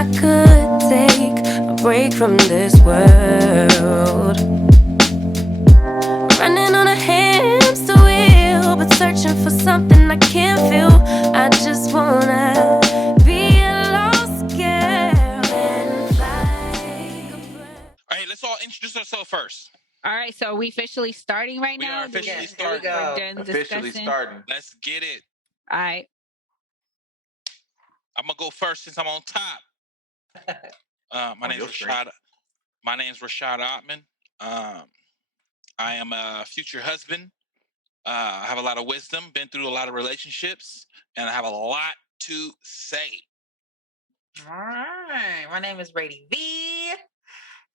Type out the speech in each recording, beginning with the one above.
I could take a break from this world. Running on a hamster wheel, but searching for something I can't feel. I just wanna be a lost girl and fly. All right, let's all introduce ourselves first. All right, so are we officially starting right We now? are officially Yes, here we starting. go. We're done Officially discussing. starting. Let's get it. All right. I'm gonna go first since I'm on top. My name's Rashad. My name's Rashad Ottman. I am a future husband. I have a lot of wisdom, been through a lot of relationships, and I have a lot to say. All right. My name is Brady V. You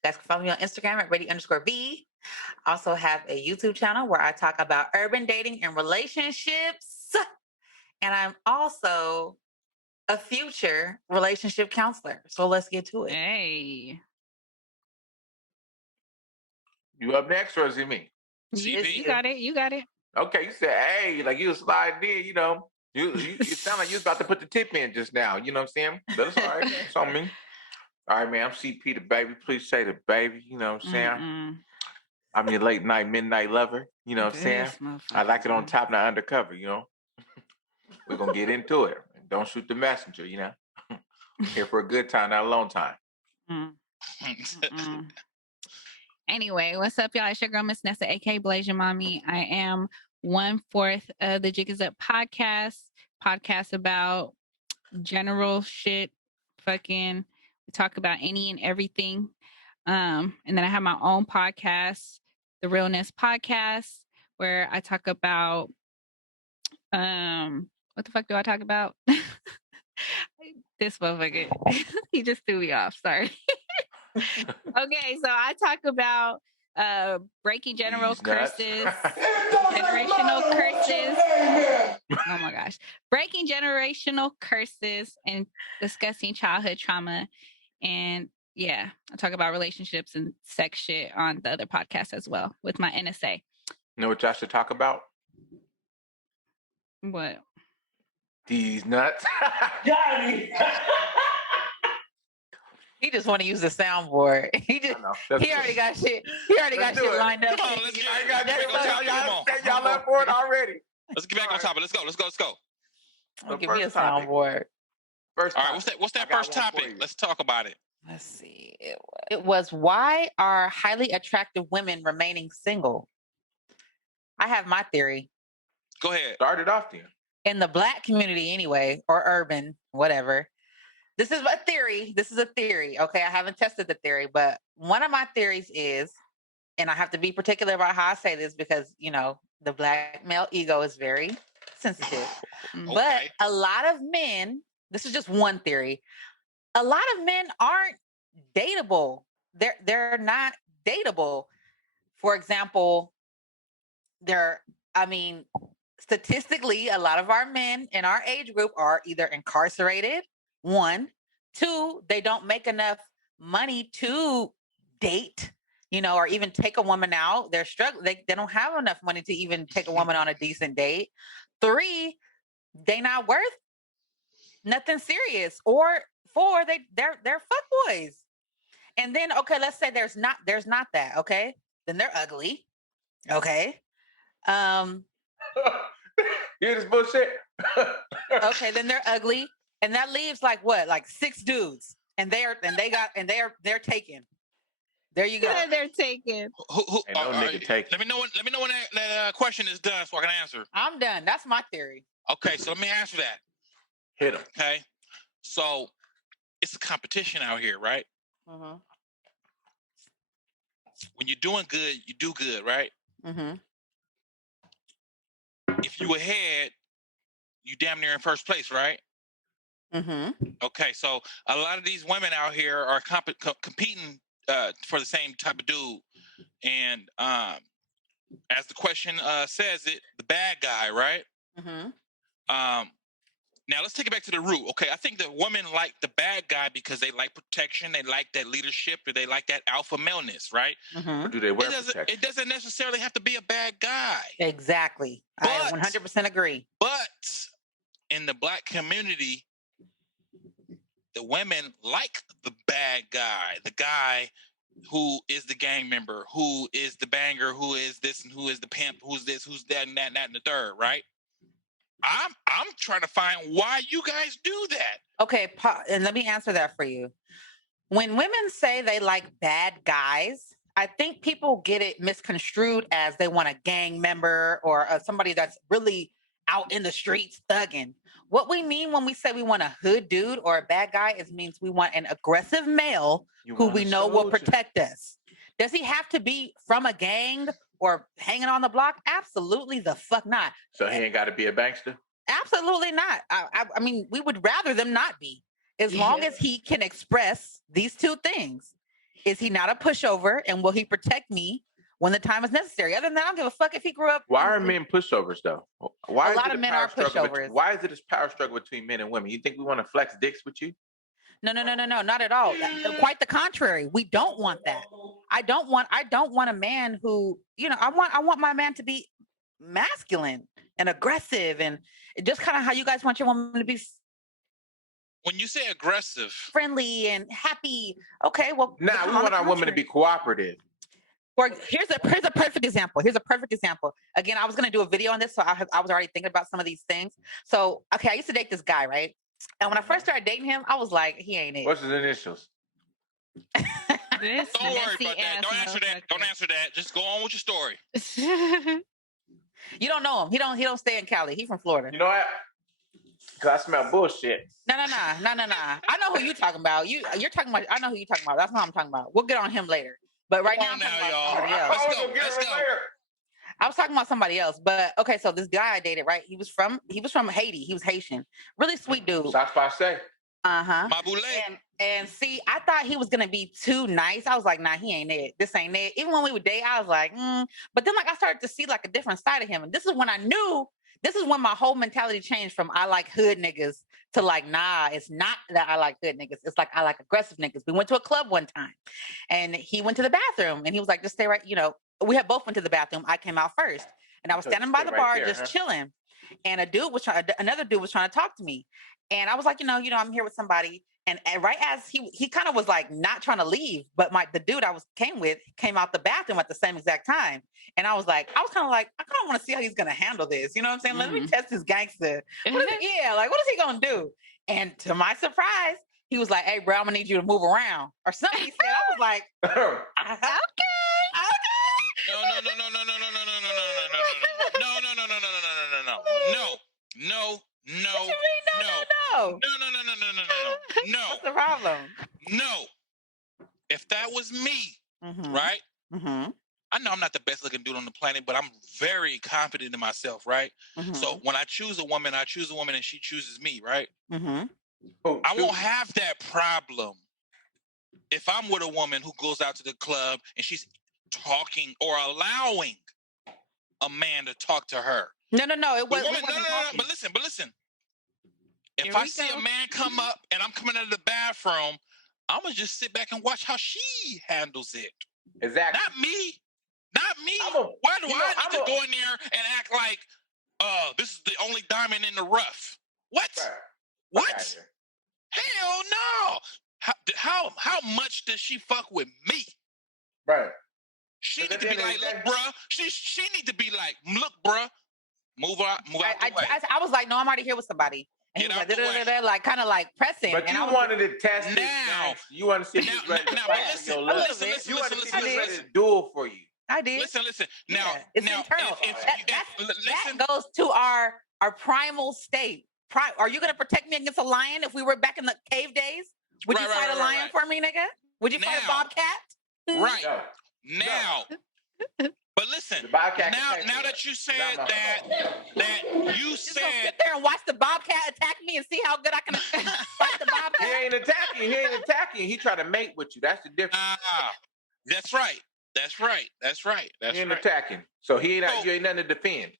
guys can follow me on Instagram at Brady_V. I also have a YouTube channel where I talk about urban dating and relationships. And I'm also a future relationship counselor. So let's get to it. Hey. You up next, or is it me? CP. You got it. You got it. Okay, you said, hey, like you was sliding in, you know. You sound like you was about to put the tip in just now. You know what I'm saying? But it's all right. It's on me. All right, man. I'm CP the baby. Please say the baby. You know what I'm saying? Mm-mm. I'm your late night, midnight lover. You know what I'm saying? This motherfucker. I like it on top, not undercover, you know? We're going to get into it. Don't shoot the messenger, you know? I'm here for a good time, not a long time. Mm. Anyway, what's up, y'all? It's your girl, Miss Nessa, aka Blaze Your Mommy. I am 1/4 of the Jig Is Up podcast about general shit. Fucking, we talk about any and everything. And then I have my own podcast, the Realness Podcast, where I talk about what the fuck do I talk about? This motherfucker. He just threw me off. Sorry. Okay, so I talk about breaking generational curses. Oh my gosh. Breaking generational curses and discussing childhood trauma. And yeah, I talk about relationships and sex shit on the other podcast as well with my NSA. You know what y'all should talk about? What? These nuts. He just want to use the soundboard. He already got shit. He already got shit lined up. Come on, let's get it. Y'all up for it already. Let's get back on topic. Let's go. Give me a soundboard. First all right, what's that first topic? Let's talk about it. Let's see. It was why are highly attractive women remaining single? I have my theory. Go ahead. Start it off then. In the Black community anyway, or urban, whatever. This is a theory. Okay, I haven't tested the theory, but one of my theories is, and I have to be particular about how I say this because, you know, the Black male ego is very sensitive. Okay. But a lot of men, this is just one theory, a lot of men aren't dateable. They're not dateable. For example, statistically, a lot of our men in our age group are either incarcerated, 1, 2, they don't make enough money to date, you know, or even take a woman out. They're struggling. They don't have enough money to even take a woman on a decent date. 3, they not worth nothing serious. Or 4, they're fuckboys. And then, okay, let's say there's not that, okay? Then they're ugly. Okay. Hear this bullshit? Okay, then they're ugly. And that leaves like what? Like 6 dudes. And they're taken. There you go. They're taken. Who Ain't no nigga taken. Let me know when that question is done so I can answer. I'm done. That's my theory. Okay, so let me answer that. Hit him. Okay, so it's a competition out here, right? Mm-hmm. When you're doing good, you do good, right? Mm-hmm. If you ahead, you damn near in first place, right? Mm-hmm. Okay, so a lot of these women out here are competing for the same type of dude, and as the question says, it the bad guy, right? Mm-hmm. Now let's take it back to the root. Okay, I think that women like the bad guy because they like protection, they like that leadership, or they like that alpha maleness, right? Mm-hmm. Or do they wear protection? It doesn't necessarily have to be a bad guy. Exactly. But, I 100% agree. But in the Black community, the women like the bad guy, the guy who is the gang member, who is the banger, who is this and who is the pimp, who's this, who's that, and that, and that, and the third, right? I'm trying to find why you guys do that. Okay, and let me answer that for you. When women say they like bad guys, I think people get it misconstrued as they want a gang member or somebody that's really out in the streets thugging. What we mean when we say we want a hood dude or a bad guy is means we want an aggressive male who we know will protect us. Does he have to be from a gang or hanging on the block? Absolutely the fuck not. So he ain't got to be a bankster? Absolutely not. I mean, we would rather them not be. As long as he can express these two things. Is he not a pushover, and will he protect me when the time is necessary? Other than that, I don't give a fuck if he grew up. Why are men pushovers, though? Why a lot of men are pushovers. Why is it a power struggle between men and women? You think we want to flex dicks with you? No, not at all. Quite the contrary. We don't want that. I don't want a man who, I want my man to be masculine and aggressive and just kind of how you guys want your woman to be. When you say aggressive, friendly and happy, okay, well, we want our women to be cooperative. Or here's a perfect example. Again, I was going to do a video on this, so I was already thinking about some of these things. So, okay, I used to date this guy, right? And when I first started dating him, I was like, he ain't it. What's his initials? Don't worry about that. Don't answer that. Just go on with your story. You don't know him. He don't stay in Cali. He's from Florida. You know what? Because I smell bullshit. No. I know who you're talking about. You're talking about. I know who you're talking about. That's what I'm talking about. We'll get on him later. But right now, I'm talking about somebody else. Let's go. I was talking about somebody else. But okay, so this guy I dated, right? He was from Haiti. He was Haitian. Really sweet dude. That's what I say. And see, I thought he was gonna be too nice. I was like, nah, he ain't it. This ain't it. Even when we would date, I was like, But then I started to see a different side of him. And this is when I knew. This is when my whole mentality changed from I like hood niggas to nah, it's not that I like hood niggas. It's I like aggressive niggas. We went to a club one time and he went to the bathroom and he was like, just stay right. We had both went to the bathroom. I came out first and I was standing by the bar just chilling. And another dude was trying to talk to me. And I was like, I'm here with somebody. And right as he kind of was not trying to leave, but the dude I came with came out the bathroom at the same exact time. And I was kind of I kind of want to see how he's gonna handle this. You know what I'm saying? Let me test this gangster. What is he gonna do? And to my surprise, he was like, "Hey, bro, I'm gonna need you to move around," or something. He said, I was like, okay. No. What's the problem? No. If that was me, right? Mm-hmm. I know I'm not the best looking dude on the planet, but I'm very confident in myself, right? Mm-hmm. So when I choose a woman and she chooses me, right? Mm-hmm. I won't have that problem if I'm with a woman who goes out to the club and she's talking or allowing a man to talk to her. No. It wasn't. No. But listen. If I see a man come up and I'm coming out of the bathroom, I'm gonna just sit back and watch how she handles it. Exactly. Not me. Why do I need to go in there and act like, this is the only diamond in the rough? What? Right. What? Hell no. How much does she fuck with me? Right. She need to be like, look, bruh. She need to be like, look, bruh. Move out the way. I was like, no, I'm already here with somebody. And he was kind of pressing. But you wanted to test it now. You want to see if he's ready to fight your love. You want to see if he's ready to duel for you. I did. Listen. Now, it's internal. That goes to our primal state. Are you going to protect me against a lion if we were back in the cave days? Would you fight a lion for me, nigga? Would you fight a bobcat? Right. Now. But listen, now that you said that you said sit there and watch the bobcat attack me and see how good I can fight the bobcat. He ain't attacking. He try to mate with you. That's the difference. That's right. He ain't attacking. So you ain't nothing to defend.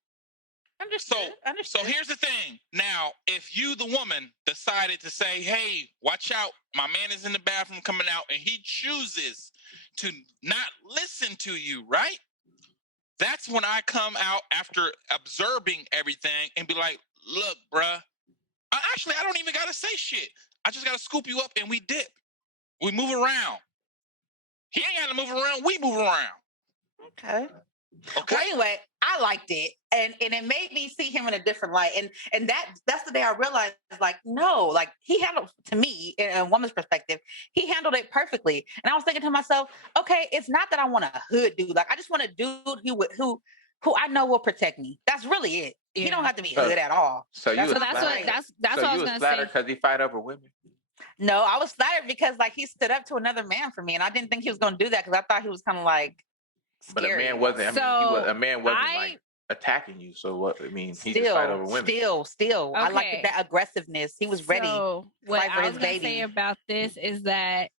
Understood. So here's the thing. Now, if you, the woman, decided to say, hey, watch out, my man is in the bathroom coming out, and he chooses to not listen to you, right? That's when I come out after observing everything and be like, look, bruh, I don't even got to say shit. I just gotta scoop you up and we dip. We move around. He ain't gotta move around. We move around. Okay. Okay. Well, anyway, I liked it, and it made me see him in a different light, and that's the day I realized, like, no, like he handled, to me, in a woman's perspective, he handled it perfectly, and I was thinking to myself, okay, it's not that I want a hood dude, like I just want a dude who I know will protect me. That's really it. He don't have to be hood at all. So you So that's what I was gonna say. because he fight over women. No, I was flattered because like he stood up to another man for me, and I didn't think he was going to do that because I thought he was kind of like. But a man wasn't. A man wasn't like attacking you. So what? I mean, he just fight over women. Still. Okay. I liked that aggressiveness. He was ready. So what I was gonna say about this is that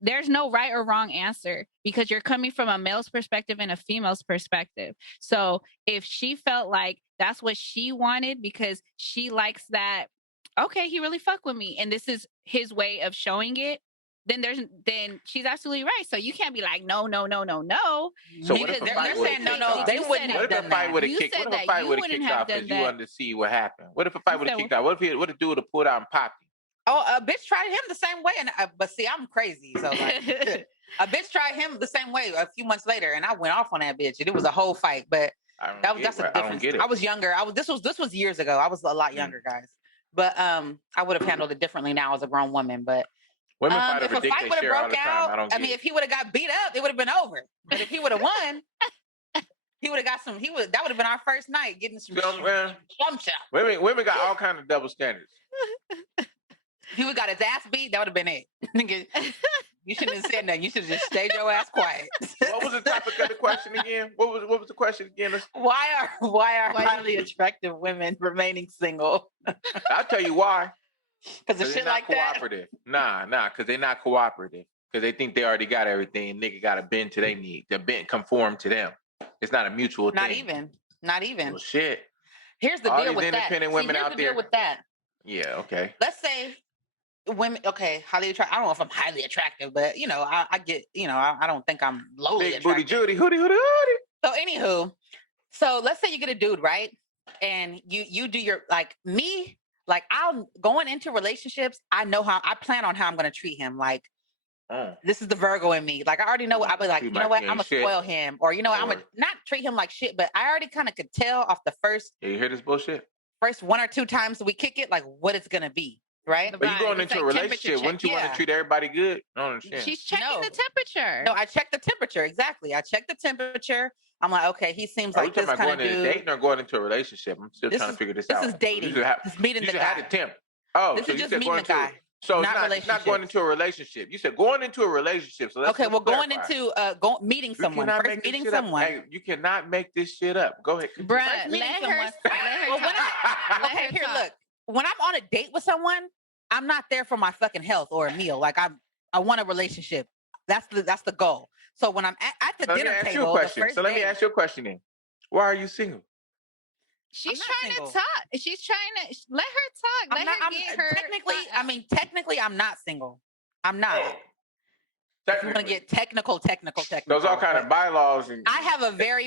there's no right or wrong answer because you're coming from a male's perspective and a female's perspective. So if she felt like that's what she wanted because she likes that, okay, he really fuck with me, and this is his way of showing it. Then she's absolutely right. So you can't be like, no. So what if a fight they're saying no, they wouldn't have done that. What if a fight would have kicked off because you wanted to see what happened? What if a fight would have kicked off? What if a dude would have pulled out and popped you? Oh, a bitch tried him the same way, and but see, I'm crazy. So like, a bitch tried him the same way a few months later, and I went off on that bitch, and it was a whole fight. But that's a difference. I was younger. This was years ago. I was a lot younger, guys. But I would have handled it differently now as a grown woman. But women fight over dick they share all the time. I mean, if he would have got beat up, it would have been over. But if he would have won, he would have got some. That would have been our first night getting some jump shot. Women got all kind of double standards. He would have got his ass beat. That would have been it. You shouldn't have said nothing. You should have just stayed your ass quiet. What was the topic of the question again? What was the question again? Why are highly attractive women remaining single? I'll tell you why. Because of shit like that. Cooperative. Nah, because they're not cooperative. Because they think they already got everything. Nigga got to bend to their need. To bend conform to them. It's not a mutual thing. Not even. Well, shit. Here's the deal with that. Independent women out there. Deal with that. Yeah. Okay. Let's say. Women, okay, highly attractive. I don't know if I'm highly attractive, but I get, I don't think I'm lowly big attractive. Booty Judy, hootie. So anywho, let's say you get a dude, right? And you do your, like me, like I'm going into relationships. I plan on how I'm going to treat him. Like this is the Virgo in me. Like I already know. I'll be like, you know what? I'm gonna spoil him, or I'm gonna not treat him like shit. But I already kind of could tell off the first. Yeah, you hear this bullshit? First 1 or 2 times that we kick it, like what it's gonna be. Right? But you going into a relationship, wouldn't you want to treat everybody good? I don't understand. She's checking the temperature. No, I check the temperature. Exactly. I check the temperature. I'm like, okay, he seems like this kind of dude. Are you talking about going into dating or going into a relationship? I'm still trying to figure this out. This is dating. It's meeting the guy. Have the temp. Oh, this so is you just said meeting the guy. So it's not going into a relationship. You said going into a relationship. So okay, well, going into meeting someone. First meeting someone. Hey, you cannot make this shit up. Go ahead. Bruh, let her okay, here, look. When I'm on a date with someone, I'm not there for my fucking health or a meal. Like I want a relationship. That's the goal. So when I'm at the dinner table, let me ask you a question then. Why are you single? She's trying to talk. She's trying to let her talk. Get her. Technically, I'm not single. I'm not. If you want to get technical. Those all kind of bylaws. And I have a very,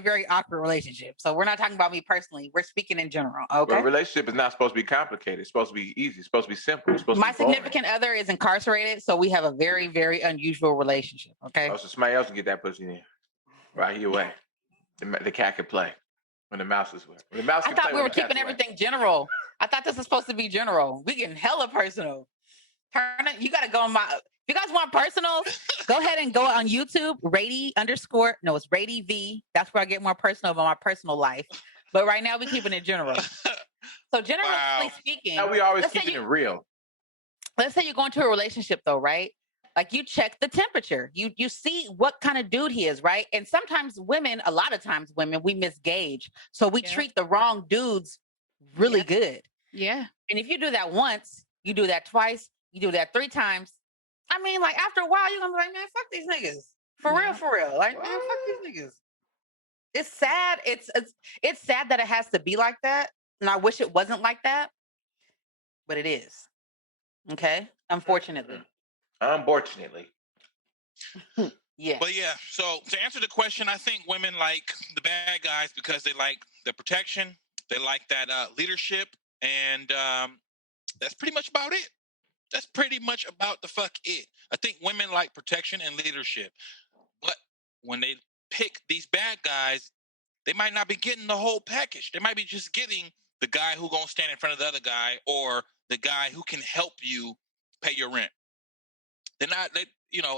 very awkward relationship. So we're not talking about me personally. We're speaking in general. Okay. But a relationship is not supposed to be complicated. It's supposed to be easy. It's supposed to be simple. It's supposed My to be significant other is incarcerated, so we have a very, very unusual relationship. Okay. Oh, so somebody else can get that pussy in. Right here way. The cat can play when the mouse is with. I thought we were keeping everything general. I thought this was supposed to be general. We getting hella personal. You got to go on my. If you guys want personal, go ahead and go on YouTube, it's Rady V. That's where I get more personal about my personal life. But right now we're keeping it general. So generally speaking, now we always keeping it real. Let's say you go into a relationship though, right? Like you check the temperature. You see what kind of dude he is, right? And a lot of times women, we misgauge. So we treat the wrong dudes really good. Yeah. And if you do that once, you do that twice, you do that 3 times. I mean, like after a while, you're gonna be like, man, fuck these niggas. For real. Like, man, fuck these niggas. It's sad. It's sad that it has to be like that. And I wish it wasn't like that. But it is. Okay? Unfortunately. Yeah. But yeah, so to answer the question, I think women like the bad guys because they like the protection, they like that leadership, and That's pretty much about it. That's pretty much about the fuck it. I think women like protection and leadership, but when they pick these bad guys, they might not be getting the whole package. They might be just getting the guy who gonna stand in front of the other guy, or the guy who can help you pay your rent. They're not. They,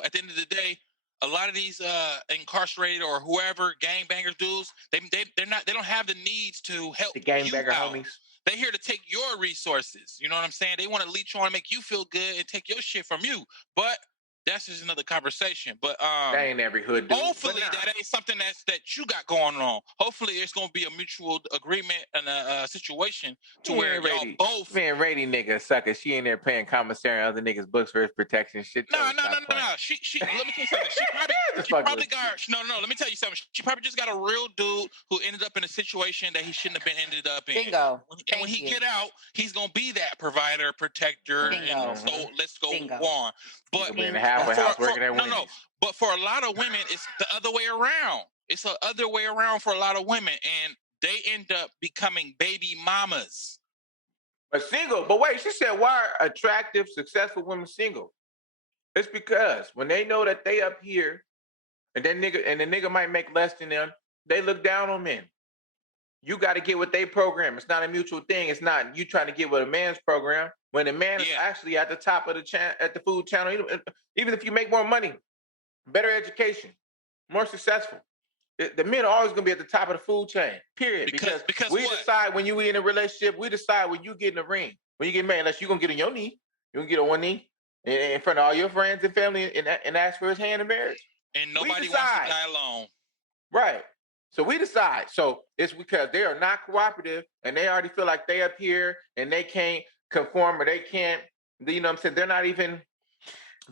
at the end of the day, a lot of these incarcerated or whoever gangbangers dudes, they're not. They don't have the needs to help The gangbanger you out. homies. They're here to take your resources. You know what I'm saying? They want to leech on and make you feel good and take your shit from you. But that's just another conversation. But That ain't every hood dude. hopefully that ain't something that you got going on. Hopefully it's gonna be a mutual agreement and a situation to where y'all both. Man, Rady nigga sucker. She in there paying commissary on other niggas' books for his protection. Shit. No. She let me tell you something. She probably got no. Let me tell you something. She probably just got a real dude who ended up in a situation that he shouldn't have been ended up in. Bingo. And when he get out, he's gonna be that provider, protector, Bingo. and so let's go Bingo. on. But in the halfway house working at Wendy's. no. But for a lot of women, it's the other way around. It's the other way around for a lot of women, and they end up becoming baby mamas. But single. But wait, she said, why are attractive, successful women single? It's because when they know that they up here, and the nigga might make less than them, they look down on men. You got to get what they program. It's not a mutual thing. It's not you trying to get what a man's program. When a man is actually at the top of at the food channel, even if you make more money, better education, more successful, the men are always going to be at the top of the food chain, period. Because we decide when you in a relationship, we decide when you get in the ring. When you get married, unless you're going to get on your knee, you're going to get on one knee in front of all your friends and family and ask for his hand in marriage. And nobody wants to die alone. Right. So we decide. So it's because they are not cooperative and they already feel like they up here and they can't conform or they can't, you know what I'm saying? They're not even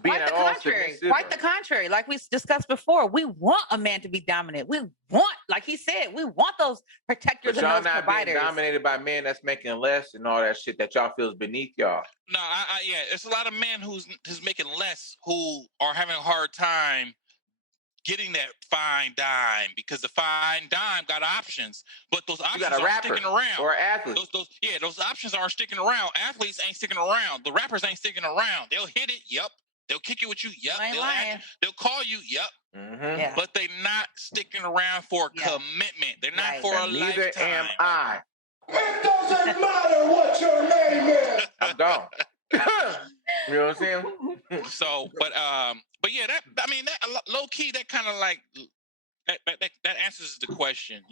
being Quite at the all contrary. submissive. Quite the contrary. Like we discussed before, we want a man to be dominant. We want, like he said, we want those protectors and those not providers. Being dominated by men that's making less and all that shit that y'all feel is beneath y'all. No, it's a lot of men who's making less who are having a hard time getting that fine dime, because the fine dime got options, but those options aren't sticking around. Or athletes. Those options aren't sticking around. Athletes ain't sticking around. The rappers ain't sticking around. They'll hit it, yep. They'll kick it with you, yep. They'll call you, yep. Mm-hmm. Yeah. But they're not sticking around for commitment. They're not for a neither lifetime. Am I. It doesn't matter what your name is. I'm gone. You know what I'm saying? So, but yeah, that low key, that kind of like that answers the question.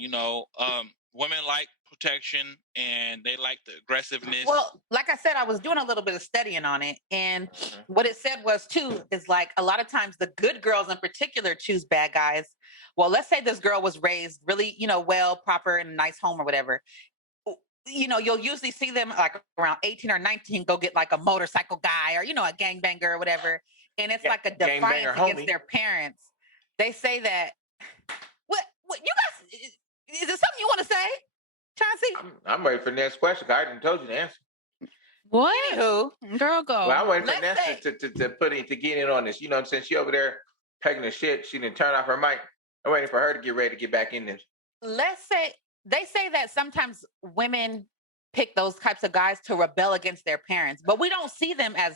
Women like protection and they like the aggressiveness. Well, like I said, I was doing a little bit of studying on it, and what it said was too is like a lot of times the good girls in particular choose bad guys. Well, let's say this girl was raised really, well, proper in a nice home or whatever. You'll usually see them like around 18 or 19 go get like a motorcycle guy or, a gangbanger or whatever. And it's like a defiance against their parents. They say that, what you guys, is it something you want to say, Chauncey? I'm ready for the next question. I already told you the answer. What? Anywho, Girl, go. Well, I'm waiting for Nessa to get in on this. You know what I'm saying? She over there pegging the shit. She didn't turn off her mic. I'm waiting for her to get ready to get back in this. Let's say, they say that sometimes women pick those types of guys to rebel against their parents, but we don't see them as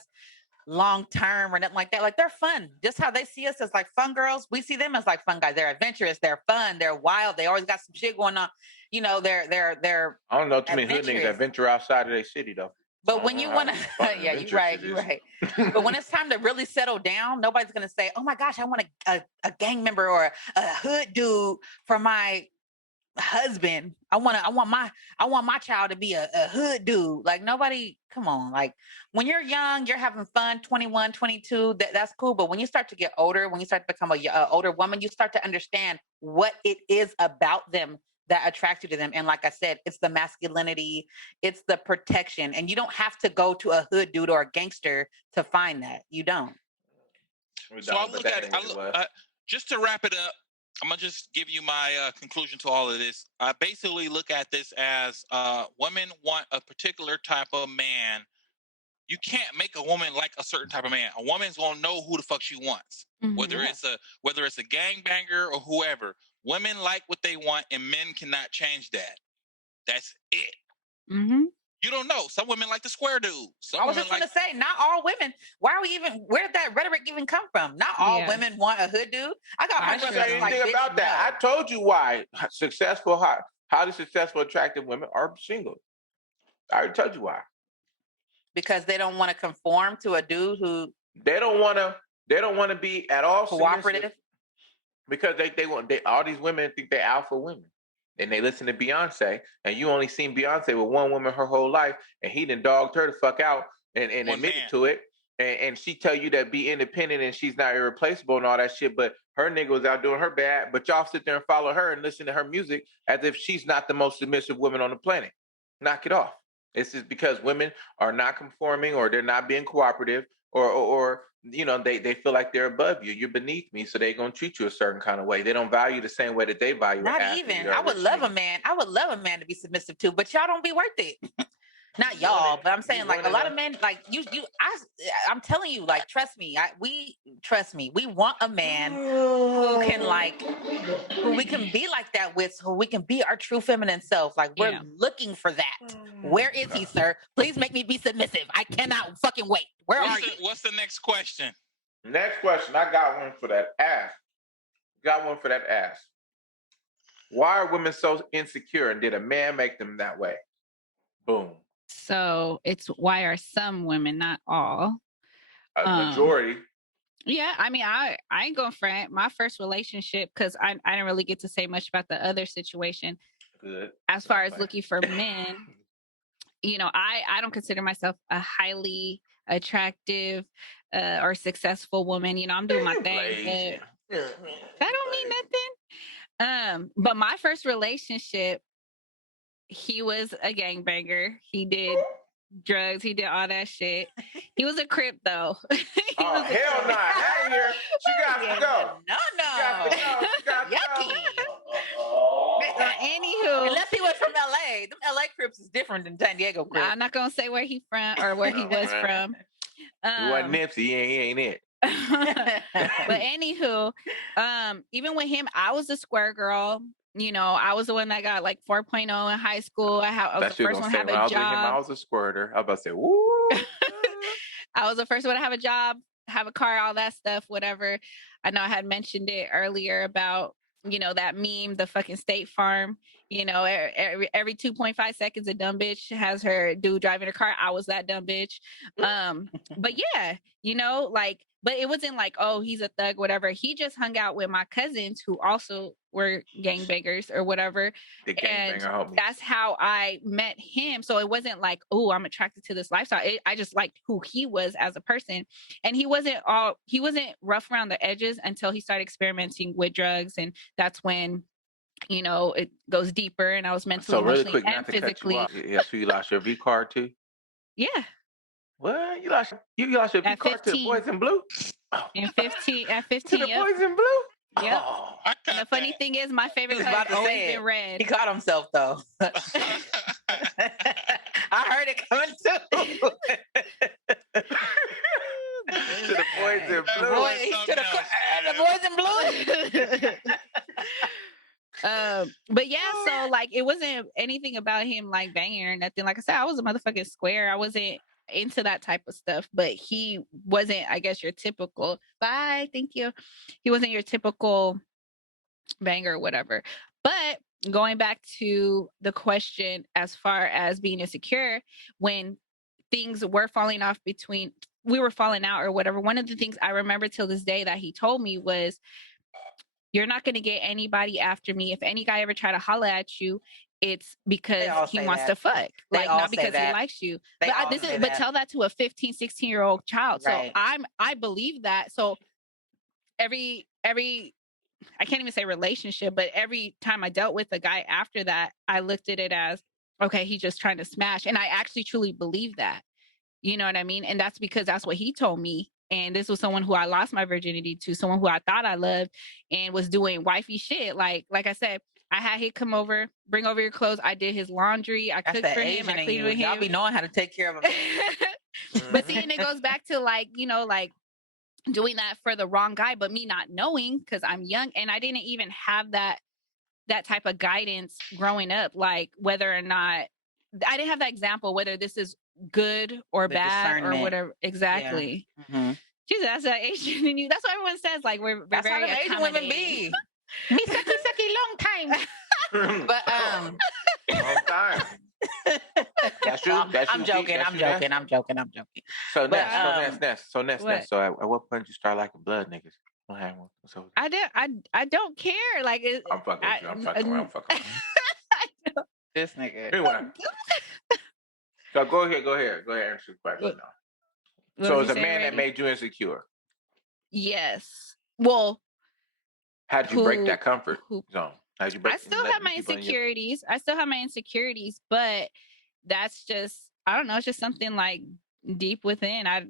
long-term or nothing like that. Like, they're fun. Just how they see us as like fun girls, we see them as like fun guys. They're adventurous, they're fun, they're wild, they always got some shit going on. They're I don't know too many hood niggas that venture outside of their city though. But when you want to, yeah, you're right. But when it's time to really settle down, nobody's going to say, oh my gosh, I want a gang member or a hood dude for my husband. I want my child to be a hood dude. Like, nobody, come on. Like, when you're young, you're having fun, 21, 22, that's cool. But when you start to get older, when you start to become a older woman, you start to understand what it is about them that attracts you to them. And like I said, it's the masculinity, it's the protection. And you don't have to go to a hood dude or a gangster to find that. You don't. So I look at it, just to wrap it up, I'm going to just give you my conclusion to all of this. I basically look at this as women want a particular type of man. You can't make a woman like a certain type of man. A woman's going to know who the fuck she wants, whether it's a gangbanger or whoever. Women like what they want, and men cannot change that. That's it. Mm-hmm. You don't know. Some women like the square dude. Some I was women just going to say, not all women. Why are we even? Where did that rhetoric even come from? Not all women want a hood dude. I got I homegirls didn't that's say like, anything bitch, about that. no. I told you why highly successful, attractive women are single. I already told you why. Because they don't want to conform to a dude who They don't want to be at all cooperative. Because all these women think they're alpha women. And they listen to Beyonce, and you only seen Beyonce with one woman her whole life, and he done dogged her the fuck out and admitted to it. And she tell you that be independent and she's not irreplaceable and all that shit, but her nigga was out doing her bad, but y'all sit there and follow her and listen to her music as if she's not the most submissive woman on the planet. Knock it off. This is because women are not conforming, or they're not being cooperative, or you know, they feel like they're above you. You're beneath me, so they're gonna treat you a certain kind of way. They don't value the same way that they value. Not even. I would love a man. I would love a man to be submissive too, but y'all don't be worth it. Not y'all, but I'm saying like a lot of men, like I'm telling you, like, trust me. We want a man who can who we can be like that with, who we can be our true feminine self. Like, we're looking for that. Where is he, sir? Please make me be submissive. I cannot fucking wait. Where are you? What's the next question? Next question. I got one for that ass. Why are women so insecure, and did a man make them that way? Boom. So it's why are some women, not all. A majority. Yeah, I mean, I ain't gonna front. My first relationship, because I didn't really get to say much about the other situation. Good. As far as looking for men, you know, I don't consider myself a highly attractive or successful woman. You know, I'm doing my thing. But that don't mean nothing. But my first relationship, he was a gangbanger. He did drugs. He did all that shit. He was a Crip though. Oh, hell no. Out of here. She got to go. No. She got to Yucky. go. Anywho. Unless he was from LA. Them LA Crips is different than San Diego Crips. I'm not going to say where he from or where he was from. He wasn't Nipsey. He ain't it. But anywho, even with him, I was a square girl. You know, I was the one that got like 4.0 in high school. I was the first one to have a job. I was a squirter. I was about to say, woo. I was the first one to have a job, have a car, all that stuff, whatever. I know I had mentioned it earlier about, you know, that meme, the fucking State Farm. You know, every 2.5 seconds, a dumb bitch has her dude driving her car. I was that dumb bitch. But yeah, you know, like, but it wasn't like, oh, he's a thug, whatever. He just hung out with my cousins who also were gangbangers or whatever. And that's how I met him. So it wasn't like, oh, I'm attracted to this lifestyle. I just liked who he was as a person. And he wasn't rough around the edges until he started experimenting with drugs. And that's when, you know, it goes deeper, and I was mentally, emotionally, and physically. Yeah, so you lost your V card too? Yeah. What? You lost your V card to the Boys in Blue? Oh. At 15, to the Boys in Blue? Yep. Oh, and the funny thing is, my favorite color has always been red. He caught himself though. I heard it coming too. To the Boys in Blue. The Boys in Blue. But yeah, so like it wasn't anything about him like banging or nothing. Like I said, I was a motherfucking square. I wasn't into that type of stuff, but he wasn't, I guess, your typical thank you. He wasn't your typical banger or whatever. But going back to the question as far as being insecure, when things were falling off we were falling out or whatever, one of the things I remember till this day that he told me was, you're not going to get anybody after me. If any guy ever try to holler at you, it's because he wants to fuck. Like, not because he likes you. But tell that to a 15, 16-year-old child. Right. So I believe that. So every I can't even say relationship, but every time I dealt with a guy after that, I looked at it as, okay, he's just trying to smash. And I actually truly believe that. You know what I mean? And that's because that's what he told me. And this was someone who I lost my virginity to, someone who I thought I loved and was doing wifey shit. Like I said, I had him come over, bring over your clothes. I did his laundry. I cooked for him. I cleaned with him. Y'all be knowing how to take care of him. But see, and it goes back to like, you know, like doing that for the wrong guy, but me not knowing because I'm young and I didn't even have that type of guidance growing up, like whether or not I didn't have that example whether this is good or The bad or discernment. whatever. Exactly. Mhm. Jesus, that's that Asian in you. That's what everyone says. Like we're That's how very them Asian women accommodating. be. Me sucky long time. But long time. That's you. That's I'm you, joking. that's I'm you, joking. Ness? I'm joking. I'm joking. So But, Ness. what? So at what point did you start liking blood niggas? What happened? So I don't care. Like I'm fucking with you. I'm fucking around. I'm fucking around. This nigga. Anyway, so go ahead. Answer the question now. What So was it's you a saying, man that Randy? made you insecure. Yes. Well, How did you break that comfort who- zone? How did you break? I still have my insecurities. I still have my insecurities, but that's just I don't know. It's just something like deep within. I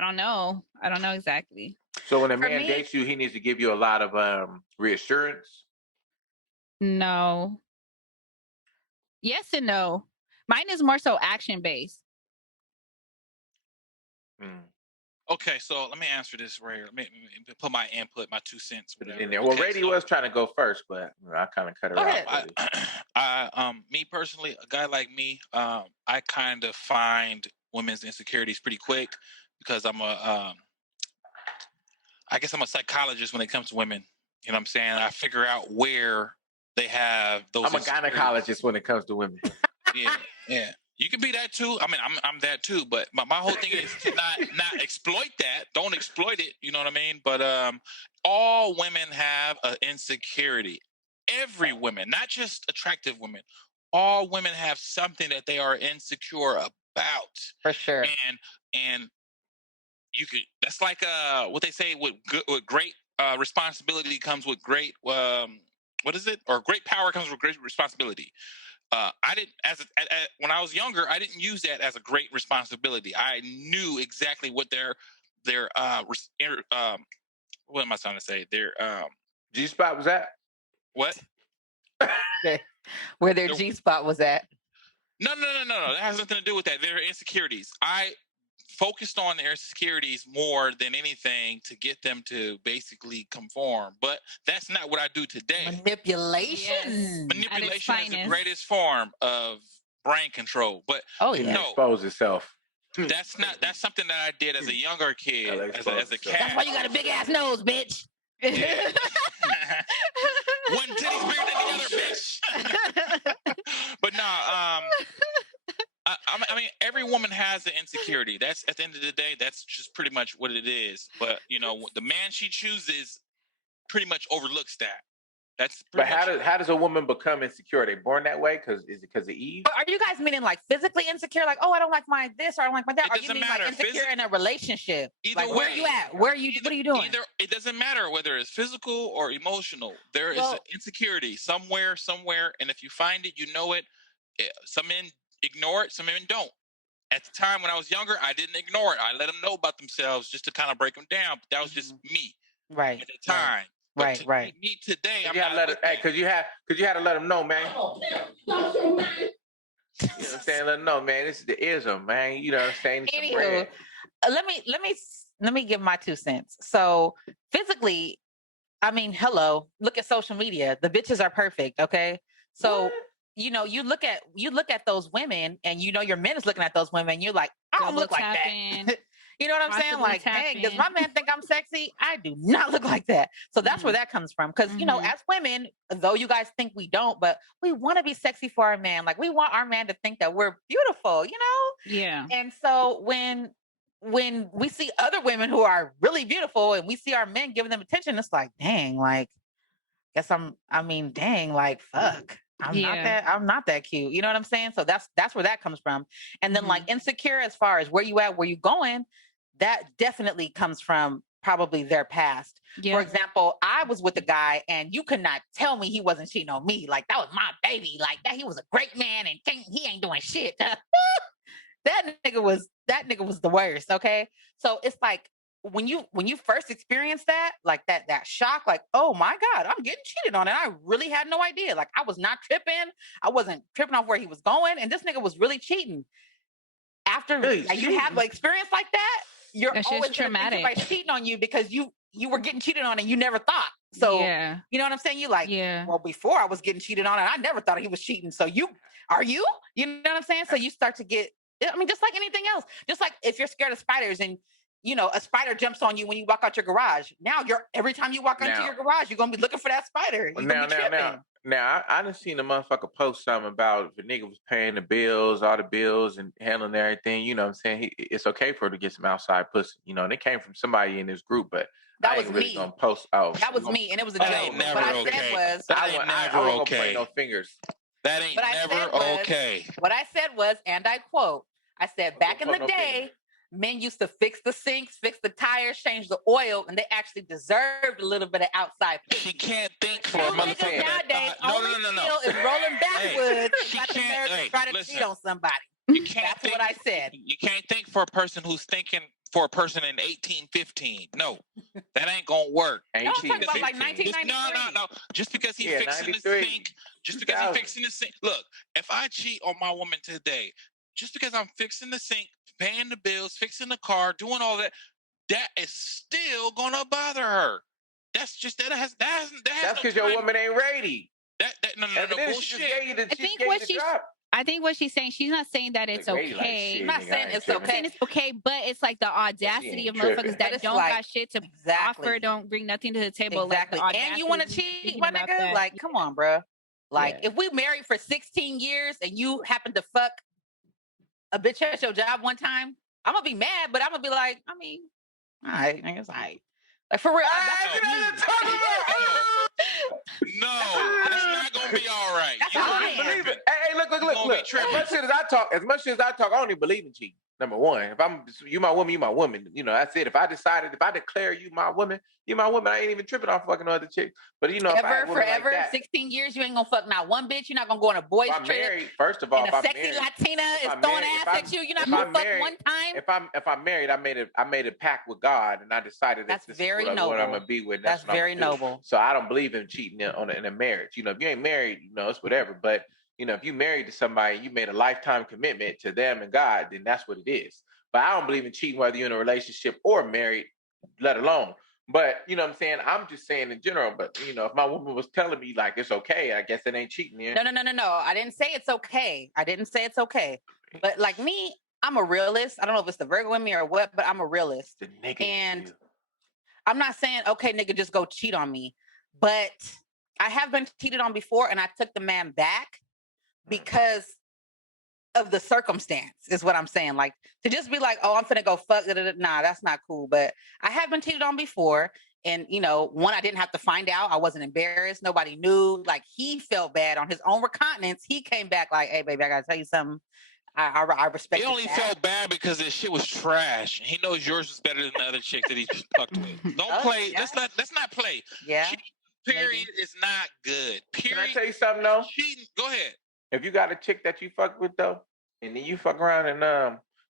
don't know. I don't know exactly. So when a For man me- dates you, he needs to give you a lot of reassurance. No. Yes and no. Mine is more so action based. Mm. Okay, so let me answer this right here. Let me put my input, my 2 cents, Put it whatever. in there. Well, Okay, Rady so- was trying to go first, but I kind of cut her Go out. ahead. Me personally, a guy like me, I kind of find women's insecurities pretty quick because I guess I'm a psychologist when it comes to women. You know what I'm saying? I figure out where they have those. I'm a gynecologist when it comes to women. Yeah. You can be that too. I mean, I'm that too. But my whole thing is to not exploit that. Don't exploit it. You know what I mean? But all women have an insecurity. Every woman, not just attractive women. All women have something that they are insecure about. For sure. And you could. That's like what they say with great responsibility comes with great what is it? Or great power comes with great responsibility. I didn't when I was younger, I didn't use that as a great responsibility. I knew exactly what their what am I trying to say? Their G spot was at what? Where their G spot was at. No. That has nothing to do with that. Their insecurities. I focused on their insecurities more than anything to get them to basically conform. But that's not what I do today. Manipulation. Yes. Manipulation is the greatest form of brain control. But expose itself. That's something that I did as a younger kid, as a cat. That's why you got a big ass nose, bitch. Yeah. One titty's bigger than the other, bitch. But no, I mean, every woman has an insecurity. That's at the end of the day, that's just pretty much what it is. But you know, the man she chooses pretty much overlooks that. That's. But how does a woman become insecure? Are they born that way? Is it because of Eve? But are you guys meaning like physically insecure? Like, oh, I don't like my this or I don't like my that. Or you mean like insecure in a relationship? Either like, way, where are you at? What are you doing? It doesn't matter whether it's physical or emotional. There is an insecurity somewhere, and if you find it, you know it. Some men ignore it, some men don't. At the time when I was younger, I didn't ignore it. I let them know about themselves just to kind of break them down. But that was just me, right? At the time, right. Me today, I'm not. Because you had to let them know, man. You know what I'm saying? Let them know, man. This is the ism, man. You know what I'm saying? Anywho, let me give my 2 cents. So physically, I mean, hello, look at social media. The bitches are perfect, okay? So you know, you look at those women, and you know your men is looking at those women. And you're like, I don't look like that. You know what I'm saying? Like, dang, does my man think I'm sexy? I do not look like that. So that's where that comes from. Because, you know, as women, though you guys think we don't, but we want to be sexy for our man. Like, we want our man to think that we're beautiful, you know? Yeah. And so when we see other women who are really beautiful and we see our men giving them attention, it's like, dang, like, dang, like, fuck. I'm not that cute. You know what I'm saying? So that's where that comes from. And then like insecure as far as where you at, where you going, that definitely comes from probably their past. For example, I was with a guy and you could not tell me he wasn't cheating on me. Like that was my baby. Like that he was a great man and he ain't doing shit. That nigga was the worst. Okay. So it's like when you first experience that, like that shock, like, oh my God, I'm getting cheated on. And I really had no idea. Like I was not tripping. I wasn't tripping off where he was going. And this nigga was really cheating. After you have an experience like that, you're always traumatic. Somebody's cheating on you because you you were getting cheated on and you never thought. So yeah. you know what I'm saying? You like, Yeah. well, before I was getting cheated on and I never thought he was cheating. So you are you? You know what I'm saying? So you start to get, I mean, just like anything else, just like if you're scared of spiders and you know, a spider jumps on you when you walk out your garage. Now every time you walk into your garage, you're gonna be looking for that spider. You're gonna be tripping. Now, I done seen a motherfucker post something about if a nigga was paying the bills, all the bills, and handling everything. You know what I'm saying? It's okay for her to get some outside pussy. You know, and it came from somebody in this group, but that I was ain't really me. gonna post. Oh, that was me, and it was a That joke. ain't never What I okay. said was, That ain't never I wasn't okay. gonna point no fingers. That ain't what I never said was, okay. What I said was, and I quote, I said, back in the day, men used to fix the sinks, fix the tires, change the oil, and they actually deserved a little bit of outside pussy. She can't think for a You motherfucker niggas that nowadays no. is rolling backwoods and she got the can't- nerve hey, to try to listen. cheat on somebody. You can't That's think, what I said. You can't think for a person who's thinking for a person in 1815. No, that ain't gonna work. No, I'm talking about like 1815. 1993. No. Just because he's Yeah, fixing the 93. sink, just because he's fixing the sink. Look, if I cheat on my woman today, just because I'm fixing the sink, paying the bills, fixing the car, doing all that, that is still gonna bother her. That's just That's because your woman ain't ready. No bullshit. I think what she's saying, she's not saying that it's Like, okay. I'm not saying it's okay. I'm saying it's okay, but it's like the audacity of motherfuckers that don't got shit to offer, don't bring nothing to the table. Exactly. Like and you want to cheat, my nigga? That. Like, come on, bro. Like, if we married for 16 years and you happen to fuck a bitch at your job one time, I'm gonna be mad, but I'm gonna be like, I mean, all right, nigga, it's all right. Like, for real. No, it's not gonna be all right. That's You all gonna I be am. tripping. Hey, look. As much as I talk, I don't even believe in cheating. Number one, if you my woman, you my woman. You know, that's it. If I declare you my woman, you my woman. I ain't even tripping off fucking other chicks. But you know, forever, like 16 years, you ain't gonna fuck not one bitch. You're not gonna go on a boys if I'm trip. married, first of all, and a sexy Latina is throwing ass at you. You're not gonna fuck one time. If I'm married, I made a pact with God, and I decided that this is what I'm gonna be with. That's very noble. So I don't believe in cheating in a marriage. You know, if you ain't married, you know, it's whatever. But you know, if you married to somebody, you made a lifetime commitment to them and God, then that's what it is. But I don't believe in cheating whether you're in a relationship or married, let alone. But you know what I'm saying? I'm just saying in general. But you know, if my woman was telling me like it's okay, I guess it ain't cheating. Yeah? No. I didn't say it's okay. But like me, I'm a realist. I don't know if it's the Virgo in me or what, but I'm a realist. The nigga and I'm not saying, okay, nigga, just go cheat on me. But I have been cheated on before, and I took the man back because of the circumstance, is what I'm saying. Like, to just be like, oh, I'm finna go fuck, nah, that's not cool. But I have been cheated on before. And, you know, one, I didn't have to find out. I wasn't embarrassed. Nobody knew. Like, he felt bad on his own recognizance. He came back like, hey, baby, I gotta tell you something. I respect it. He only felt bad because his shit was trash. He knows yours was better than the other chick that he fucked with. Don't play. Yeah. Let's not play. Yeah. Cheating, period, is not good. Period. Can I tell you something though? Cheating. Go ahead. If you got a chick that you fuck with though, and then you fuck around and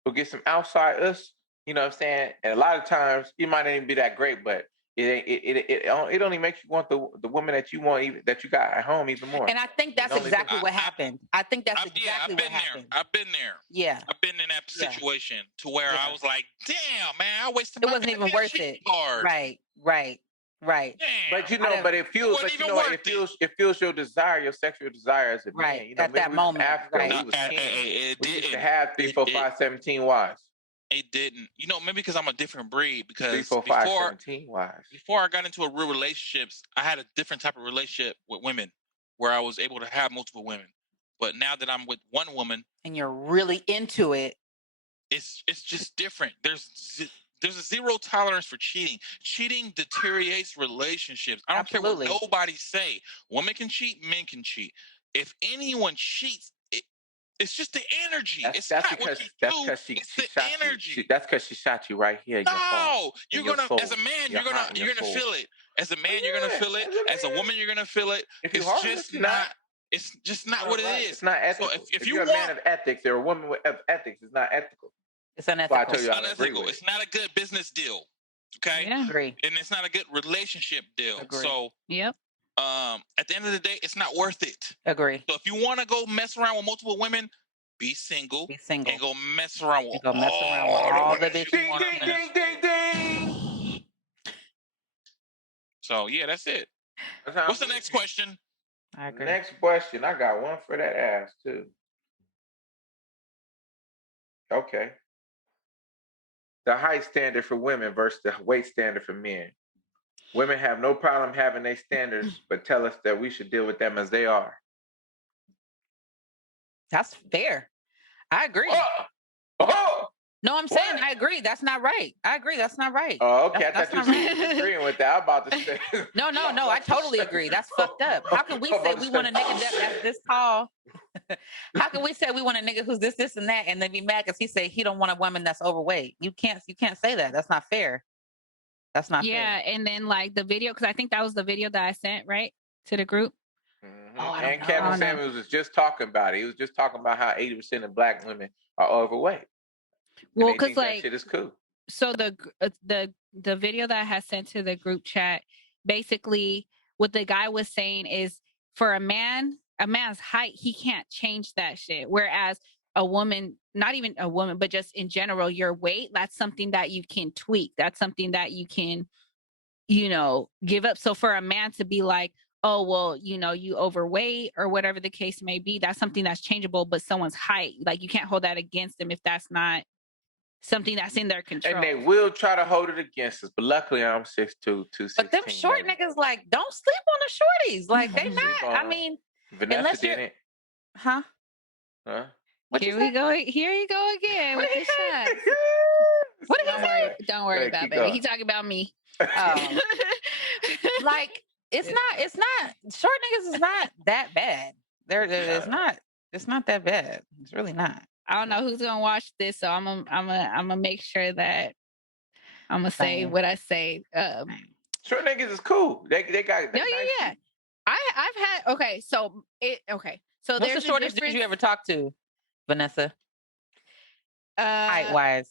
go get some outside us, you know what I'm saying? And a lot of times it might not even be that great, but it only makes you want the woman that you want, even that you got at home, even more. And I think that's exactly what happened. I think that's exactly what happened. I've been there. Yeah, I've been in that situation to where I was like, damn, man, I wasted. It wasn't even worth it. Right. Damn, but you know, but it fuels. But you know what? It fuels your desire, your sexual desire as a man. Right. You know, at that moment. Africa, right. we used to have 3, 4, 5, 17 wives. It didn't. You know, maybe because I'm a different breed. Because 3, 4, 5, 17 wives. Before I got into a real relationships, I had a different type of relationship with women, where I was able to have multiple women. But now that I'm with one woman, and you're really into it, it's just different. There's a zero tolerance for cheating. Cheating deteriorates relationships. I don't care what nobody say. Women can cheat, men can cheat. If anyone cheats, it's just the energy. That's because she shot you right here. No, you're gonna as a man, you're gonna feel it. As a man, you're gonna feel it. As a woman, you're gonna feel it. It's just not what it is. It's not ethical. So if you're a man of ethics or a woman of ethics, it's not ethical. It's unethical. It's unethical. It's not a good business deal. Okay. Yeah. Agree. And it's not a good relationship deal. Agree. So yep. At the end of the day, it's not worth it. Agree. So if you want to go mess around with multiple women, be single. And go mess around with all the bitches. Ding, ding, ding, ding, ding. So yeah, that's it. What's the next question? I agree. Next question. I got one for that ass too. Okay. The height standard for women versus the weight standard for men. Women have no problem having their standards, but tell us that we should deal with them as they are. That's fair. I agree. Oh! No, I'm saying I agree. That's not right. I agree. That's not right. Oh, okay. That's I thought you were agreeing with that. I'm about to say. No. I totally agree. That's fucked up. How can we say we want a nigga that's this tall? How can we say we want a nigga who's this, and that, and then be mad because he say he don't want a woman that's overweight? You can't say that. That's not fair. That's not fair. Yeah, and then like the video, because I think that was the video that I sent right to the group. Mm-hmm. And Kevin Samuels was just talking about it. He was just talking about how 80% of black women are overweight. Well, because like that shit is cool. So the video that I had sent to the group chat, basically what the guy was saying is for a man's height, he can't change that shit. Whereas a woman, not even a woman, but just in general, your weight, that's something that you can tweak. That's something that you can, give up. So for a man to be like, oh, well, you overweight or whatever the case may be, that's something that's changeable. But someone's height, like you can't hold that against them if that's not something that's in their control. And they will try to hold it against us. But luckily I'm 6'2", 216. But them short niggas, like, don't sleep on the shorties. Like, they not, I mean. Vanessa didn't. Huh? Here we go again with the shots. What did he say? Don't worry about it. He talking about me. Like, it's not, short niggas is not that bad. It's not that bad. It's really not. I don't know who's gonna watch this, so I'm gonna make sure that I'm gonna say what I say. Short niggas is cool. They got no, yeah. I've had okay. So what's the shortest dude you ever talked to, Vanessa? Height wise.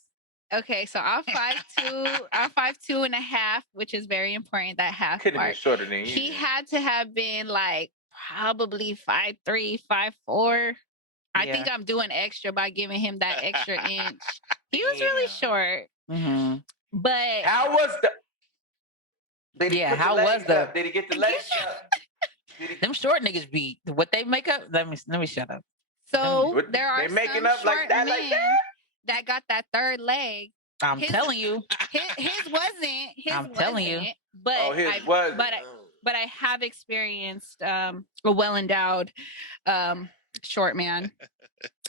Okay, so I'm 5'2". I'm 5'2.5", which is very important. That half couldn't part. be shorter than you. He had to have been like probably 5'3", 5'4". I think I'm doing extra by giving him that extra inch. He was really short. Mm-hmm. But how was the? How was the? Did he get the legs up? Them short niggas be what they make up. Let me shut up. So there are they making some up short like that, men that got that third leg. I'm telling you, his wasn't. I'm telling you, but his was. But I have experienced a well-endowed short man.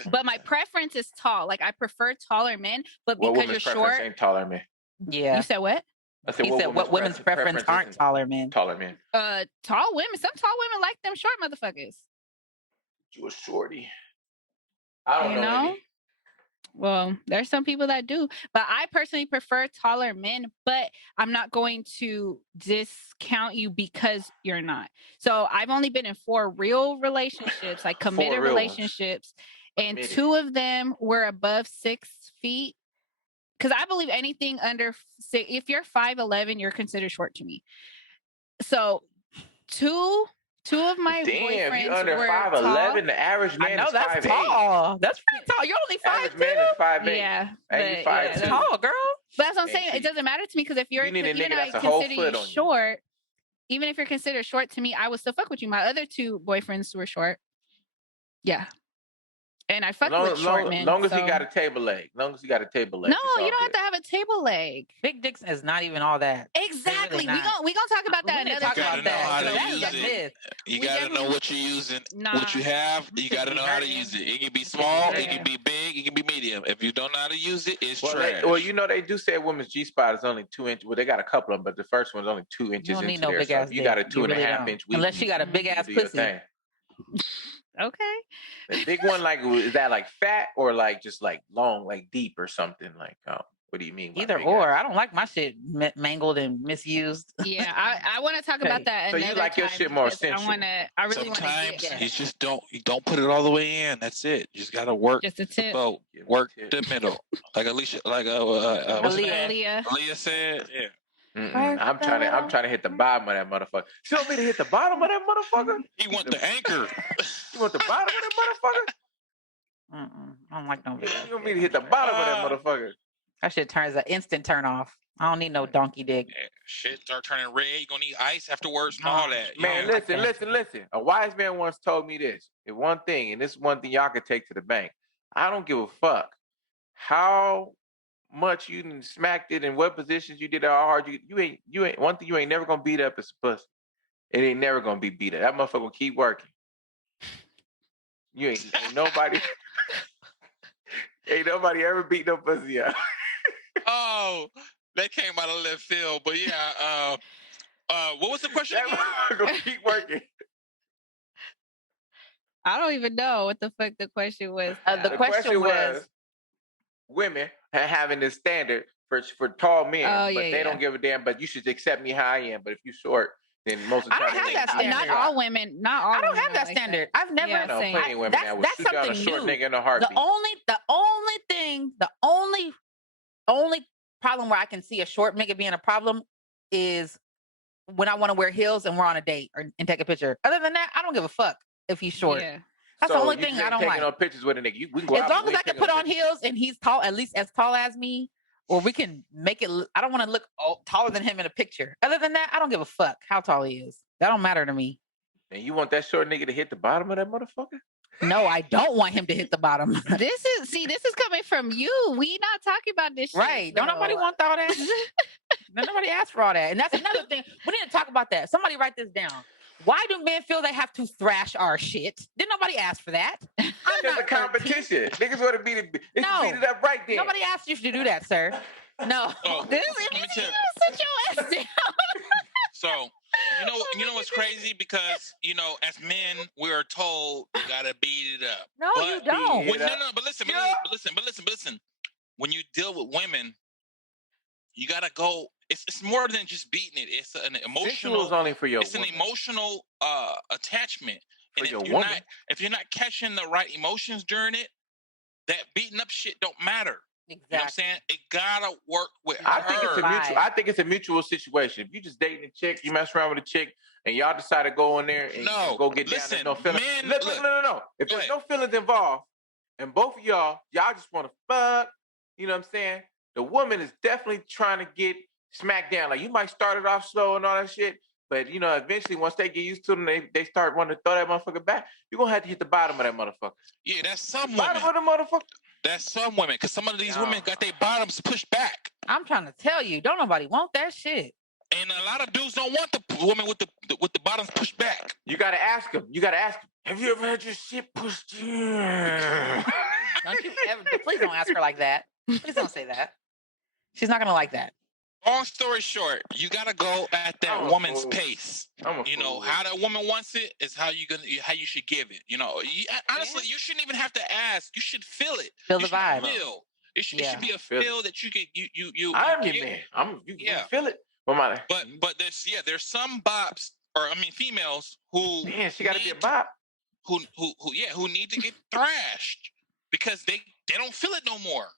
But my preference is tall. Like I prefer taller men, but because you're short, ain't taller men. Yeah. You said what? He said what women's preference aren't taller men. Taller men. Tall women. Some tall women like them short motherfuckers. You a shorty. I don't know any. Well, there's some people that do, but I personally prefer taller men, but I'm not going to discount you because you're not. So I've only been in 4 real relationships, like committed relationships, and 2 of them were above 6 feet. Because I believe anything under 6, if you're 5'11", you're considered short to me. So two of my boyfriends if you're under were 5'11", the average man is 5'8". That's tall. That's pretty tall. You're only 5'2". Average man is 5'8". Yeah, and you 5'2". That's tall, girl. But that's what I'm saying. It doesn't matter to me because if you're need a nigga I that's a whole consider foot you on you. short, even if you're considered short to me, I would still fuck with you. My other 2 boyfriends were short. Yeah. And I fucked with short men. Long as he got a table leg. No, you don't have to have a table leg. Big dicks is not even all that. Exactly. Really we gonna talk about that another time. You gotta know what you're using, what you have. You gotta know how to use it. It can be small, it can be big, it can be medium. If you don't know how to use it, it's trash. They do say a woman's G-spot is only 2 inches. Well, they got a couple of them, but the first one's only 2 inches. You don't need no big ass. You got a 2.5 inch. Unless she got a big ass pussy. Okay. The big one, like, is that like fat or like just like long, like deep or something? Like, what do you mean? Either or. I don't like my shit mangled and misused. Yeah, I want to talk about that. So you like your shit more sensual? I really want to. Sometimes you just don't put it all the way in. That's it. You just gotta work just a tip. the boat, work the middle, like Alicia, like Aaliyah said. Yeah. I'm trying to hit the bottom of that motherfucker. You want me to hit the bottom of that motherfucker? He want the anchor. You want the bottom of that motherfucker? I don't like no video. You want me to hit the bottom of that motherfucker? That shit turns an instant turn off. I don't need no donkey dick. Yeah, shit start turning red. You're gonna need ice afterwards and Oh, all that. Man, listen. A wise man once told me this. And one thing, and this is one thing y'all can take to the bank. I don't give a fuck how much you done smacked it and what positions you did, how hard you ain't one thing you ain't never gonna beat up is pussy. It ain't never gonna be beat up. That motherfucker will keep working. You ain't nobody ain't nobody ever beat no pussy up. Oh, that came out of left field. But yeah, what was the question That again? motherfucker gonna keep working. I don't even know what the fuck the question was. The The question was women having this standard for tall men, Oh, but yeah, they yeah. don't give a damn. But you should accept me how I am. But if you short, then most of the I don't time have they that ain't- standard. Not all women. Not all. I don't women have are that like standard. I've never. Yeah, I know same. plenty of women that will That's shoot down a something short new. nigga in a heartbeat. The only problem where I can see a short nigga being a problem is when I want to wear heels and we're on a date and take a picture. Other than that, I don't give a fuck if he's short. Yeah. That's So the only you thing just I ain't don't taking like. no pictures with a nigga. We can go As out, long but we as I ain't can taking put no on pictures. heels and he's tall, at least as tall as me, or we can make it. I don't want to look taller than him in a picture. Other than that, I don't give a fuck how tall he is. That don't matter to me. And you want that short nigga to hit the bottom of that motherfucker? No, I don't want him to hit the bottom. This is coming from you. We not talking about this shit. Right. Don't nobody though. want all that. Don't nobody ask for all that. And that's another thing. We need to talk about that. Somebody write this down. Why do men feel they have to thrash our shit? Didn't nobody ask for that? I'm There's not a competition. Niggas want to beat it. It's No. beat it up right there. Nobody asked you to do that, sir. No. So This let me tell you. sit your ass down. So you know what's crazy, because as men we are told you gotta beat it up. No, but you don't. But listen, Yeah. but listen. When you deal with women, you gotta go. It's more than just beating it. It's an Sexual emotional. is only for your It's an woman. emotional attachment. For And your if you're woman. if you're not catching the right emotions during it, that beating up shit don't matter. Exactly. You know what I'm saying? It gotta work with I her. think it's a mutual. I think it's a mutual situation. If you just dating a chick, you mess around with a chick, and y'all decide to go in there and No, go get down. listen, There's no feelings. men, Look, look. no. If Go there's ahead. no feelings involved, and both of y'all just want to fuck, you know what I'm saying? The woman is definitely trying to get smacked down. Like you might start it off slow and all that shit, but eventually once they get used to them, they start wanting to throw that motherfucker back. You're gonna have to hit the bottom of that motherfucker. Yeah, that's some women. Bottom of the motherfucker. That's some women, because some of these women got their bottoms pushed back, I'm trying to tell you, don't nobody want that shit. and a lot of dudes don't want the woman with the bottoms pushed back. You gotta ask them. Have you ever had your shit pushed in? Don't you ever? Please don't ask her like that. Please don't say that. She's not gonna like that. Long story short, you gotta go at that I'm a woman's fool. pace. I'm a You know fool. how that woman wants it is how you should give it. Honestly, you shouldn't even have to ask. You should feel it. Feel You the should vibe. Feel. It should Yeah. be a Feel it. feel that you get. You. I'm your get. man. You Yeah. feel it. But there's some bops, or I mean females who Man, she gotta be a need to- bop. who need to get thrashed because they don't feel it no more.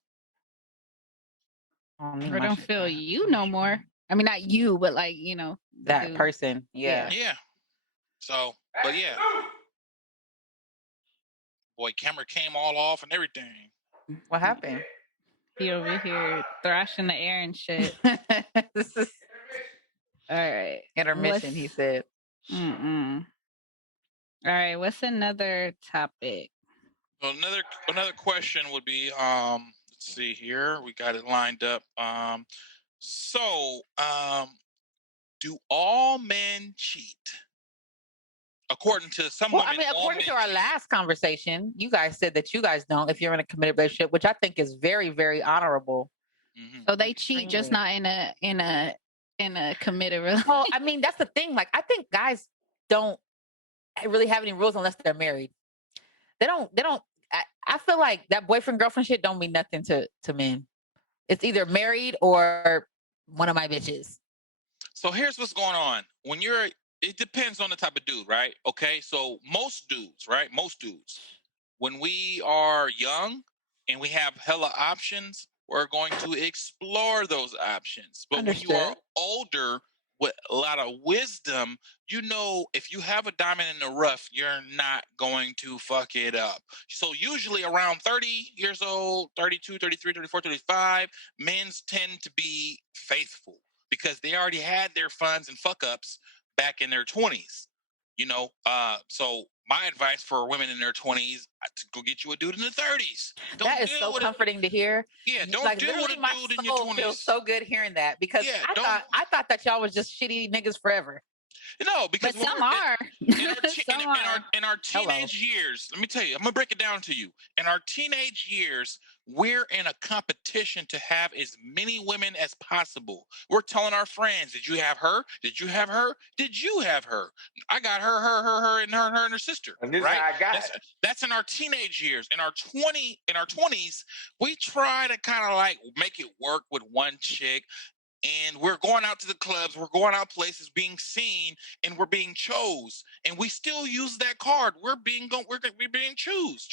Or don't feel you no more. I mean, not you, but like that dude. person. Yeah. Yeah. So, but yeah, boy, camera came all off and everything. What happened? He over here thrashing the air and shit. This is All right. intermission. He said. All right. What's another topic? So another question would be, let's see here, we got it lined up. Do all men cheat? According to some Well, women, I mean, all according men to our cheat. last conversation, you guys said that you guys don't if you're in a committed relationship, which I think is very, very honorable. Mhm. So they cheat, just not in a committed relationship. Well, I mean, that's the thing. Like, I think guys don't really have any rules unless they're married. They don't. I feel like that boyfriend girlfriend shit don't mean nothing to men. It's either married or one of my bitches. So here's what's going on. It depends on the type of dude, right? Okay, so most dudes, when we are young and we have hella options, we're going to explore those options. But when you are Understood. older, with a lot of wisdom, you know, if you have a diamond in the rough, you're not going to fuck it up. So usually around 30 years old, 32, 33, 34, 35, men tend to be faithful because they already had their funds and fuck ups back in their 20s. You know, so my advice for women in their 20s to go get you a dude in the 30s. Don't That is deal so with comforting to hear. Yeah, don't Like deal with literally, a my dude in your soul feels 20s. so good hearing that because Yeah, I thought that y'all was just shitty niggas forever. No, because But some are. Some are. in our teenage years, let me tell you, I'm gonna break it down to you. In our teenage years, we're in a competition to have as many women as possible. We're telling our friends, "Did you have her? Did you have her? Did you have her? I got her, and her and her sister." And this right? is how I got That's, it. that's in our teenage years. In our 20s, we try to kind of like make it work with one chick. And we're going out to the clubs, we're going out places, being seen, and we're being chose. And we still use that card. We're being chose.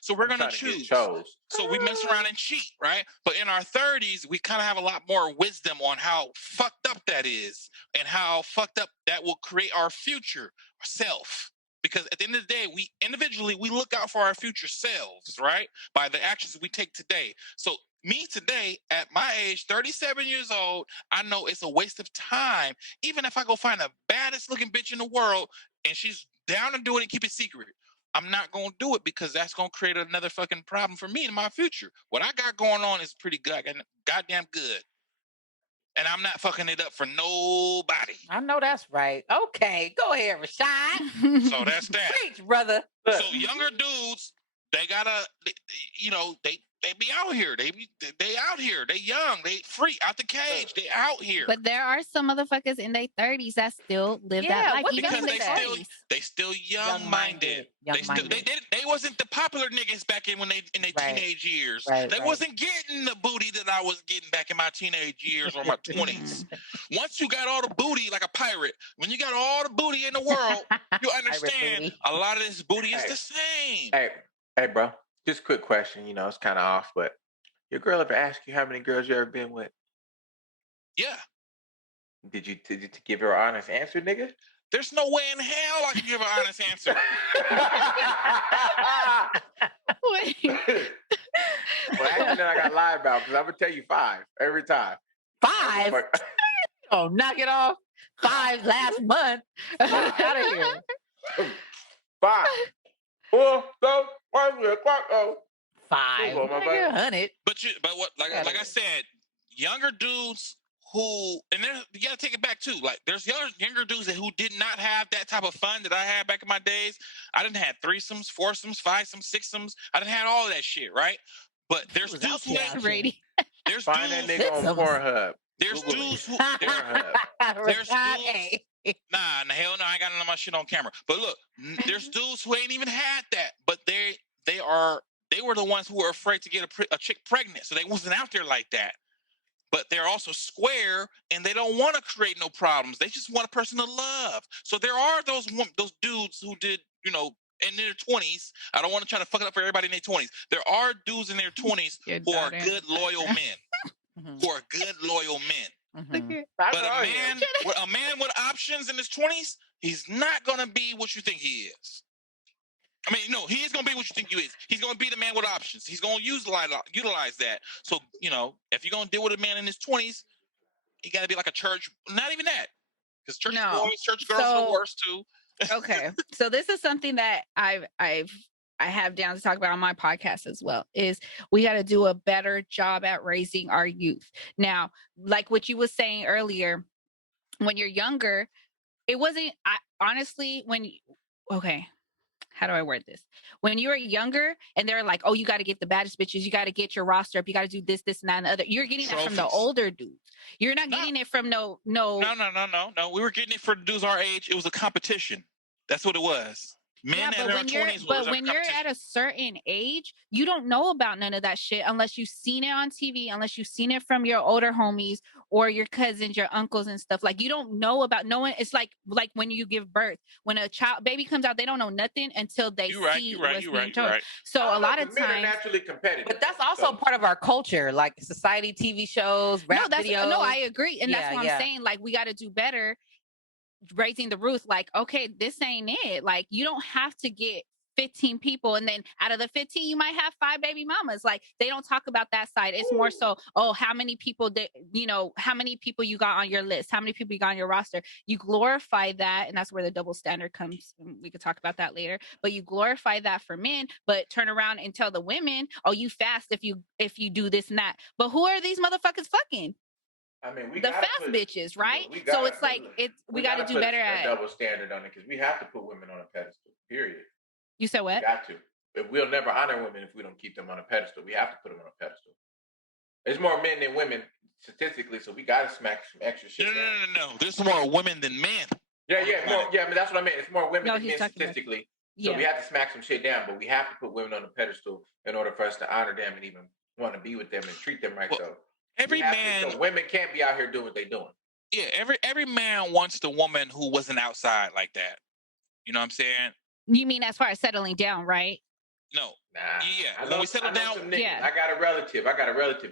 So we're gonna choose. So we mess around and cheat, right? But in our 30s, we kind of have a lot more wisdom on how fucked up that is and how fucked up that will create our future self. Because at the end of the day, we individually we look out for our future selves, right? By the actions we take today. So me today, at my age, 37 years old, I know it's a waste of time. Even if I go find the baddest looking bitch in the world and she's down to do it and keep it secret, I'm not going to do it because that's going to create another fucking problem for me in my future. What I got going on is pretty good, goddamn good. And I'm not fucking it up for nobody. I know that's right. Okay, go ahead, Rashad. So that's that. Preach, brother. So younger dudes, they gotta, they be out here. They out here. They young. They free out the cage. They out here. But there are some motherfuckers in their 30s that still live that life, even in because their 40s. they still young-minded. They wasn't the popular niggas back in in their teenage years. They wasn't getting the booty that I was getting back in my teenage years or my 20s. Once you got all the booty like a pirate, when you got all the booty in the world, you understand a lot of this booty is the same. Hey, bro. Just a quick question. You know, it's kind of off, but your girl ever ask you how many girls you ever been with? Yeah. Did you give her an honest answer, nigga? There's no way in hell I can give an honest answer. Well, actually, then I got to lie about because I'm gonna tell you 5 every time. 5? Oh, knock it off. 5 last month. Out of here. 5. 4, 5, 3 o'clock. 5. 100. But what? Like I said, younger dudes who, and you gotta take it back too. Like there's younger dudes who did not have that type of fun that I had back in my days. I didn't have threesomes, foursomes, fivesomes, sixsomes. I didn't have all of that shit, right? But there's dudes who ain't ready. There's find that nigga on Pornhub. There's dudes who there's dudes. Nah, hell no, I ain't got none of my shit on camera. But look, there's dudes who ain't even had that, but they were the ones who were afraid to get a chick pregnant, so they wasn't out there like that. But they're also square, and they don't want to create no problems. They just want a person to love. So there are those dudes who did, you know, in their 20s. I don't want to try to fuck it up for everybody in their 20s. There are dudes in their 20s who are good, loyal men. Who are good, loyal men. But a man with options in his 20s, he's not going to be what you think he is. I mean, no, he is going to be what you think he is. He's going to be the man with options. He's going to utilize that. So, you know, if you're going to deal with a man in his 20s, he got to be like a church. Not even that. Because church boys, church girls are the worst too. Okay. So this is something that I have down to talk about on my podcast as well, is we got to do a better job at raising our youth. Now, like what you were saying earlier, when you're younger, it wasn't, honestly, okay. How do I word this? When you were younger and they're like, oh, you got to get the baddest bitches. You got to get your roster up. You got to do this, and that, and the other. You're getting that from the older dudes. You're not getting it from no. No. We were getting it for dudes our age. It was a competition. That's what it was. Men in their 20s but when you're at a certain age, you don't know about none of that shit unless you've seen it on TV, unless you've seen it from your older homies or your cousins, your uncles and stuff. Like, you don't know about no one. It's like when you give birth, when a baby comes out, they don't know nothing until they see what's being told. So a lot of times, men are naturally competitive, but that's also part of our culture, like society, TV shows, rap videos. No, I agree, and that's what I'm saying. Like, we got to do better. Raising the roof, like, okay, this ain't it. Like, you don't have to get 15 people and then out of the 15 you might have 5 baby mamas. Like, they don't talk about that side. It's more so, oh, how many people how many people you got on your list, how many people you got on your roster. You glorify that, and that's where the double standard comes. We could talk about that later, but you glorify that for men, but turn around and tell the women, oh, you fast if you do this and that. But who are these motherfuckers fucking? I mean, the fast bitches, right? So it's like we got to do better at double standard on it, because we have to put women on a pedestal. Period. You said what? We got to. But we'll never honor women if we don't keep them on a pedestal. We have to put them on a pedestal. There's more men than women statistically, so we got to smack some extra shit. No. There's more women than men. Yeah, more. Yeah, I mean, that's what I mean. It's more women than men statistically. So we have to smack some shit down, but we have to put women on a pedestal in order for us to honor them and even want to be with them and treat them right. So every man, so women can't be out here doing what they're doing. Yeah, every man wants the woman who wasn't outside like that. You know what I'm saying? You mean as far as settling down, right? No. Nah. Yeah. When we settle down, I got a relative,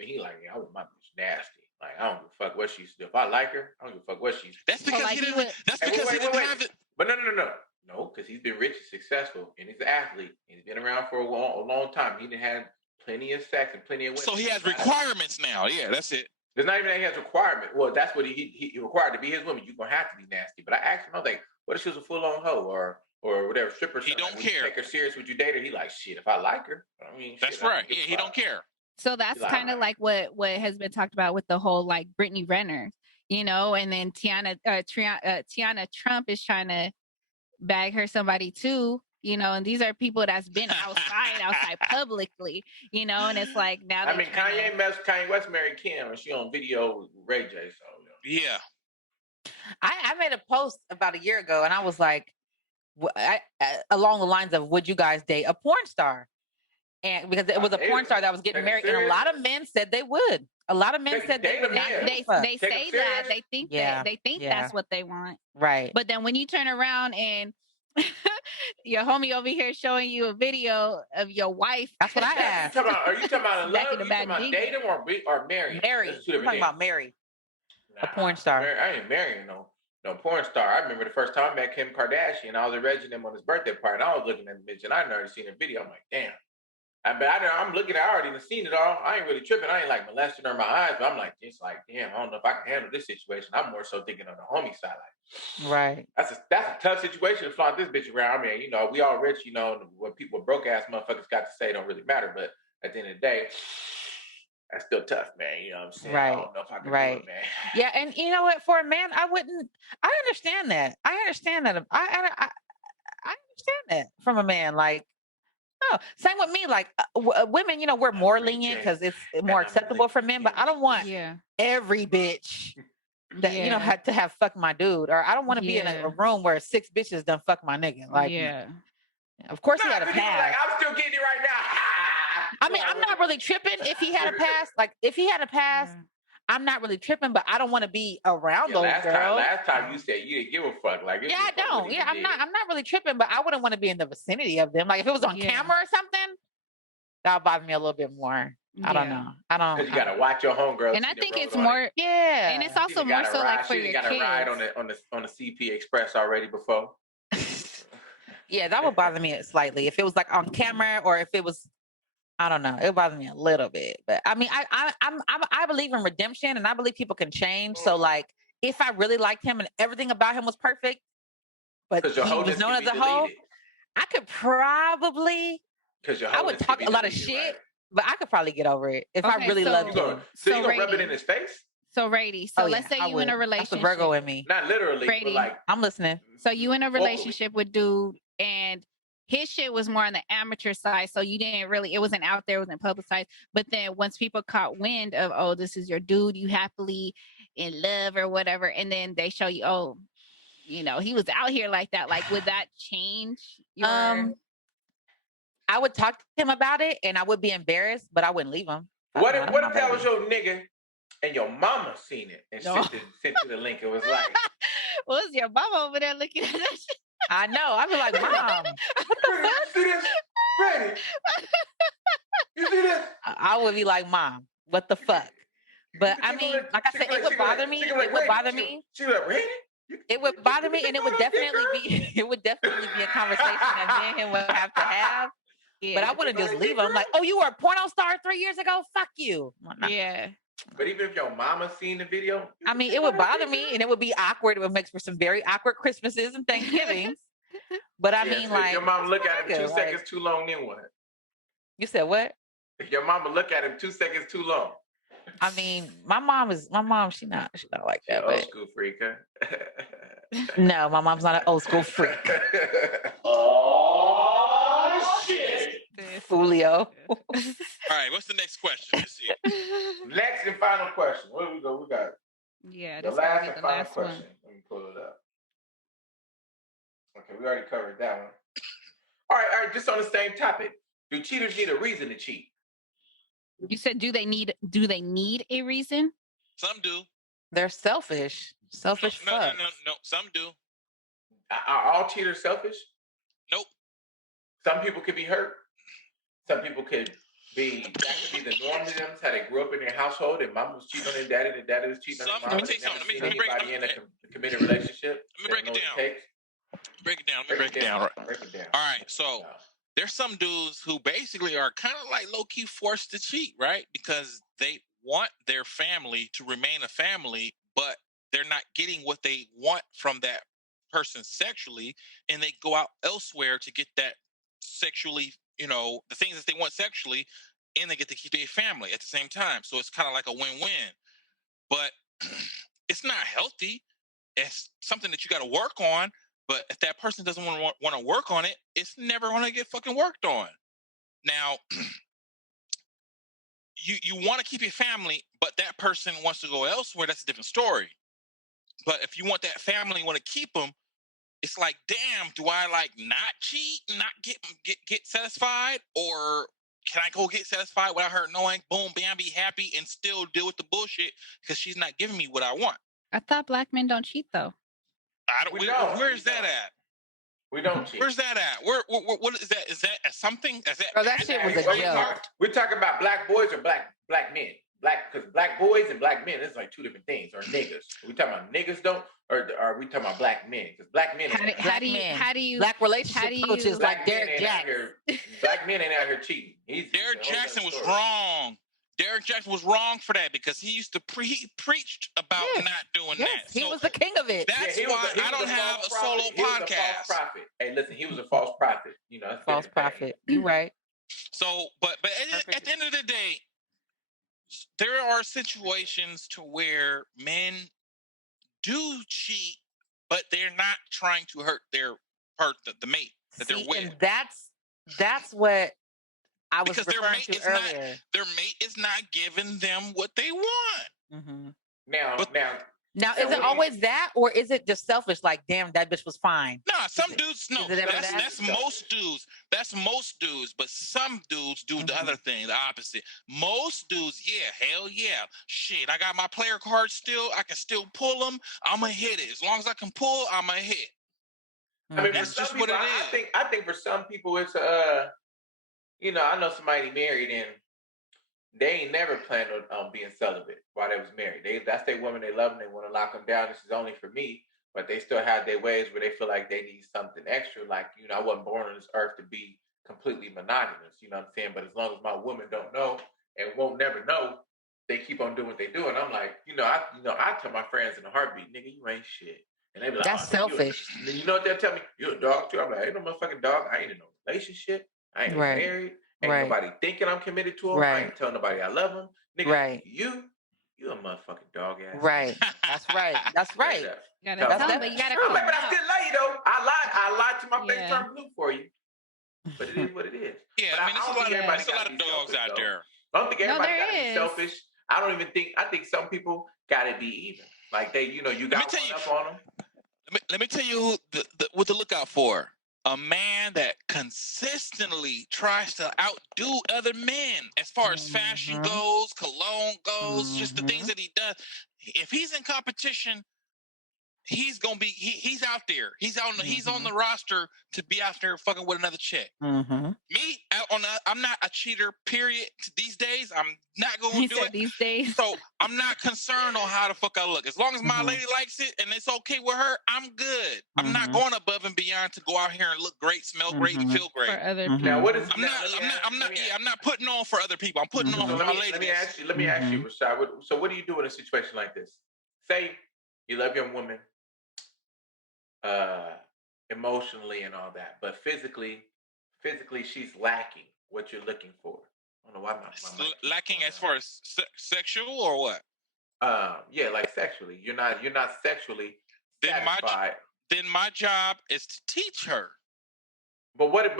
and he like, I want my bitch nasty. Like, I don't give a fuck what she's do. If I like her, I don't give a fuck what she's. That's because he didn't. That's because he didn't have it. But no, because he's been rich and successful, and he's an athlete, and he's been around for a long time. He didn't have plenty of sex and plenty of women. So he has requirements now. Yeah, that's it. There's not even that he has requirement. Well, that's what he required to be his woman. You're gonna have to be nasty. But I asked him, I was like, what if she was a full-on hoe or whatever, stripper? He don't care. You take her serious, would you date her? He like, shit, if I like her. I mean, that's right. Yeah, he don't care. So that's kind of like what has been talked about with the whole like Brittany Renner, and then Tiana Trump is trying to bag her somebody too. And these are people that's been outside publicly, and it's like now. I mean, Kanye West married Kim, and she on video with Ray J. So yeah. I made a post about a year ago, and I was like, along the lines of, "Would you guys date a porn star?" And because it was a porn star that was getting married, and a lot of men said they would. A lot of men said they would. They say that they think that's what they want, right? But then when you turn around and your homie over here showing you a video of your wife. That's what I asked. Are you talking about love? Are you talking about dating or marrying? Married. I'm talking about married. A porn star. I ain't marrying no porn star. I remember the first time I met Kim Kardashian. I was arranging him on his birthday party. And I was looking at the bitch, and I'd already seen the video. I'm like, damn. I'm looking at. I already seen it all. I ain't really tripping. I ain't like molesting her in my eyes, but I'm like, just like, damn. I don't know if I can handle this situation. I'm more so thinking on the homie side, like, right. That's a tough situation to flaunt this bitch around. I mean, we all rich. What broke ass motherfuckers got to say don't really matter. But at the end of the day, that's still tough, man. You know what I'm saying? Right. I don't know if I can do it, man. Yeah, and you know what? For a man, I wouldn't. I understand that. I understand that from a man. Like, no, same with me. Like women, we're more lenient because it's more acceptable for men. But I don't want every bitch that had to have fucked my dude, or I don't want to be in a room where 6 bitches done fuck my nigga. Like, of course he had a pass. Like, I'm still getting it right now. I mean, I'm not really tripping if he had a pass. Like, if he had a pass, I'm not really tripping, but I don't want to be around those girls. Last time you said you didn't give a fuck. Like, I don't. Yeah, I'm not really tripping, but I wouldn't want to be in the vicinity of them. Like, if it was on camera or something, that would bother me a little bit more. I don't know. Because you got to watch your homegirl. And I think it's more. Yeah. And it's also more so like for your kids. Got a ride on the CP Express already before. Yeah, that would bother me slightly. If it was like on camera, or if it was, I don't know, it would bother me a little bit. But I mean, I believe in redemption, and I believe people can change. So like, if I really liked him and everything about him was perfect, but he was known as a hoe, I could probably. I would talk a lot of shit, right? But I could probably get over it if I really loved him. So you gonna rub it in his face? So Rady, let's say you in a relationship. That's a Virgo in me. Not literally, Rady, but like, I'm listening. So you in a relationship with dude, and his shit was more on the amateur side. So you didn't really, it wasn't out there, it wasn't publicized. But then once people caught wind of, oh, this is your dude, you happily in love or whatever, and then they show you, oh, he was out here like that. Like, would that change your? I would talk to him about it, and I would be embarrassed, but I wouldn't leave him. What if that was your nigga and your mama seen it and sent you the link? It was like, what was your mama over there looking at that shit? I know. I'd be like, Mom, what the fuck? You see this? Ready? You see this? I would be like, Mom, what the fuck? But I mean, like I said, it would bother me. It would bother me. She was like, ready? It would bother me, and it would definitely be a conversation that me and him would have to have. Yeah. But I wouldn't just leave him like, oh, you were a porno star 3 years ago? Fuck you. Yeah. But even if your mama seen the video, I mean, it would bother me, and it would be awkward. It would make for some very awkward Christmases and Thanksgivings. But I mean, like, if your mama look at him 2 seconds too long, then what? You said what? If your mama look at him 2 seconds too long. I mean, my mom, she's not like that. Old school freak, huh? No, my mom's not an old school freak. Oh, shit. Folio. All right, what's the next question? Let's see. Next and final question. Where do we go? We got the last be and the final last question. one. Let me pull it up. Okay, we already covered that one. All right. Just on the same topic. Do cheaters need a reason to cheat? You said, do they need a reason? Some do. They're selfish. Selfish fuck. No. Some do. Are all cheaters selfish? Nope. Some people could be hurt. Some people could be, that could be the norm to them. It's how they grew up in their household. And mom was cheating on their daddy, and daddy was cheating on their mom. Let me tell you something. Let me anybody in a committed relationship. Let me break it down. Break it down. Let me break it down. Break it down. All right. So there's some dudes who basically are kind of like low-key forced to cheat, right? Because they want their family to remain a family, but they're not getting what they want from that person sexually, and they go out elsewhere to get that sexually, the things that they want sexually, and they get to keep their family at the same time. So it's kind of like a win-win. But it's not healthy. It's something that you got to work on. But if that person doesn't want to work on it, it's never going to get fucking worked on. Now, you want to keep your family, but that person wants to go elsewhere. That's a different story. But if you want that family and want to keep them, it's like, damn, do I like not cheat, not get satisfied, or can I go get satisfied without her knowing? Boom, bam, be happy and still deal with the bullshit because she's not giving me what I want. I thought black men don't cheat though. Where's that at? We don't cheat. Where's that at? What is that? Is that something? Is that? Oh, that shit was a joke. We're talking about black boys or black men. Because black boys and black men is like two different things. Or niggas. Are we talking about niggas don't, or are we talking about black men? Because black men. How do you black relationship coaches like Derek Jackson? Black men ain't out here cheating. Derek Jackson was wrong. Derek Jackson was wrong for that because he used to preached about not doing that. He was the king of it. That's why I don't have a solo podcast. False prophet. Hey, listen, he was a false prophet. False prophet. You're right. So, but at the end of the day, there are situations to where men do cheat, but they're not trying to hurt the mate that they're with. And that's what I was referring to earlier. Their mate is not giving them what they want. Mm-hmm. Now, is it always that, or is it just selfish? Like, damn, that bitch was fine. Nah, some dudes, no. That's most dudes. That's most dudes. But some dudes do the other thing, the opposite. Most dudes, hell yeah. Shit, I got my player card still. I can still pull them. I'm going to hit it. As long as I can pull, I'm going to hit. I mean, that's just what it is. I think for some people, it's I know somebody married and they ain't never planned on being celibate while they was married. That's their woman. They love them. They want to lock them down. This is only for me. But they still have their ways where they feel like they need something extra. Like, I wasn't born on this earth to be completely monogamous. You know what I'm saying? But as long as my woman don't know and won't never know, they keep on doing what they do. And I'm like, I tell my friends in a heartbeat, nigga, you ain't shit. And they be like, that's selfish. You know what they'll tell me? You're a dog too. I'm like, ain't no motherfucking dog. I ain't in no relationship. I ain't married. Ain't nobody thinking I'm committed to them. I ain't telling nobody I love them. Nigga, you a motherfucking dog ass. Right. That's right. That's right. You gotta tell them, but you gotta I'm like, but I still love you though. I lied to my face turn blue for you. But it is what it is. Yeah, but I mean, there's a lot of dogs out there. I don't think everybody got to be selfish. I think some people got to be even. Like they, you got one up on them. Let me tell you what to look out for. A man that consistently tries to outdo other men as far as fashion goes, cologne goes, just the things that he does. If he's in competition, he's gonna be he's out there. He's on the roster to be out there fucking with another chick. Me, I'm not a cheater. Period. These days, I'm not gonna do it. These days, so I'm not concerned on how the fuck I look. As long as my lady likes it and it's okay with her, I'm good. I'm not going above and beyond to go out here and look great, smell great, and feel great. for other people. Now, what is? I'm not putting on for other people. I'm putting on for my lady. Let me ask you, Rashad. So, what do you do in a situation like this? Say you love your woman, emotionally and all that, but physically she's lacking what you're looking for. I don't know why my lacking as far as sexual or what? Yeah, like sexually. You're not sexually satisfied. Then my job is to teach her. But what if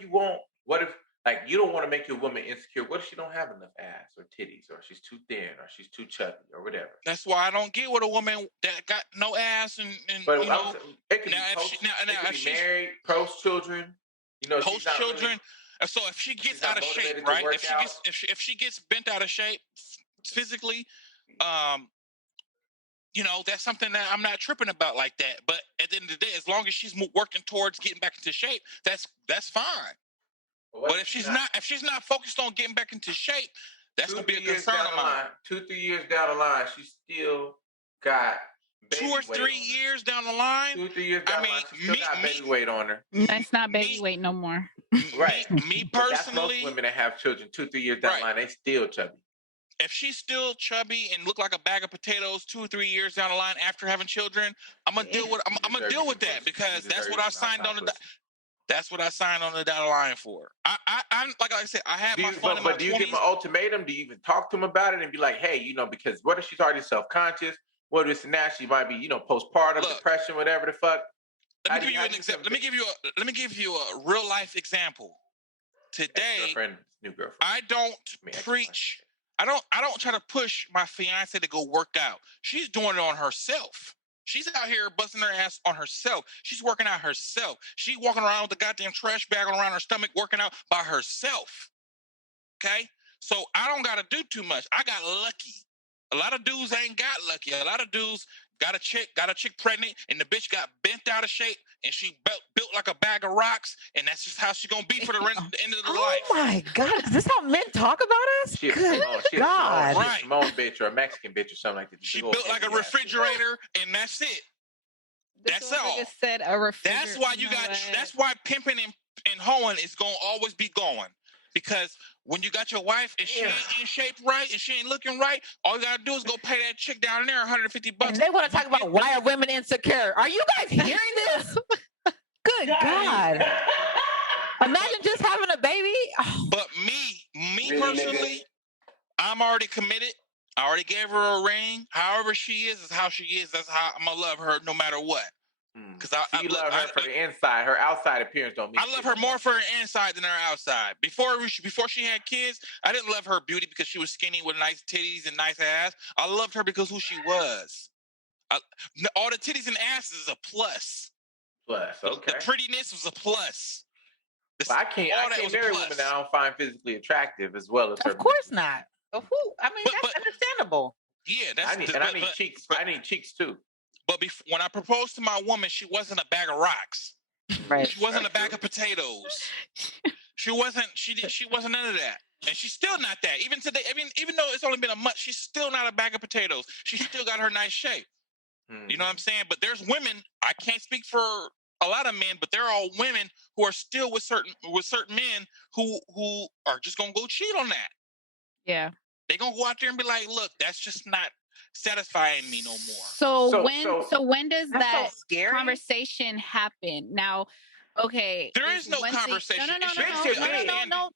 you won't? What if like you don't want to make your woman insecure? What if she don't have enough ass or titties, or she's too thin, or she's too chubby, or whatever? That's why I don't get with a woman that got no ass and but you know. It could be she's married, post children, post children. So if she gets out of shape, right? If she gets bent out of shape physically, that's something that I'm not tripping about like that. But at the end of the day, as long as she's working towards getting back into shape, that's fine. But if she's not focused on getting back into shape, that's gonna be a concern of mine. 2-3 years down the line, she still got 2 or 3 years down the line. 2 or 3 years down the line, she still got baby weight on her. That's not baby weight no more. Right. Me personally, that's most women that have children 2-3 years down the line, they still chubby. If she's still chubby and look like a bag of potatoes 2 or 3 years down the line after having children, I'm gonna deal with that because that's what I signed on the. That's what I signed on the dotted line for. I'm like I said, I had my fun in my 20s. But do you give him an ultimatum? Do you even talk to him about it and be like, hey, because what if she's already self-conscious? What if now she might be, postpartum depression, whatever the fuck? Let me give you an example. Let me give you a real life example. Today, new girlfriend. I don't preach. I don't try to push my fiance to go work out. She's doing it on herself. She's out here busting her ass on herself. She's working out herself. She's walking around with a goddamn trash bag around her stomach, working out by herself. Okay? So I don't got to do too much. I got lucky. A lot of dudes ain't got lucky. A lot of dudes got a chick pregnant, and the bitch got bent out of shape, and she built like a bag of rocks, and that's just how she gonna be for the end of the life. Oh my God, is this how men talk about us? She's a Simone bitch or a Mexican bitch or something like that. She built like a refrigerator, and that's it. That's all. Just said a refrigerator. That's why that's why pimping and hoeing is gonna always be going. Because when you got your wife and she ain't in shape right and she ain't looking right, all you gotta do is go pay that chick down there $150. And they want to talk about why are women insecure. Are you guys hearing this? Good God. Imagine just having a baby. Oh. But me personally, I'm already committed. I already gave her a ring. However she is how she is. That's how I'm gonna love her no matter what. Because I love her for the inside. Her outside appearance don't mean. I love her more for her inside than her outside. Before she had kids, I didn't love her beauty because she was skinny with nice titties and nice ass. I loved her because who she was. All the titties and ass is a plus. Okay. The prettiness was a plus. I can't marry women that I don't find physically attractive as well as her. Of course not. That's understandable. Yeah, I need cheeks. I need cheeks too. But when I proposed to my woman, she wasn't a bag of rocks. Right. She wasn't a bag of potatoes. She wasn't none of that. And she's still not that. Even today, even though it's only been a month, she's still not a bag of potatoes. She's still got her nice shape. You know what I'm saying? But there's women, I can't speak for a lot of men, but there are women who are still with certain men who are just gonna go cheat on that. Yeah. They're gonna go out there and be like, look, that's just not satisfying me no more. So when does that so conversation happen? Now, okay. There is no conversation.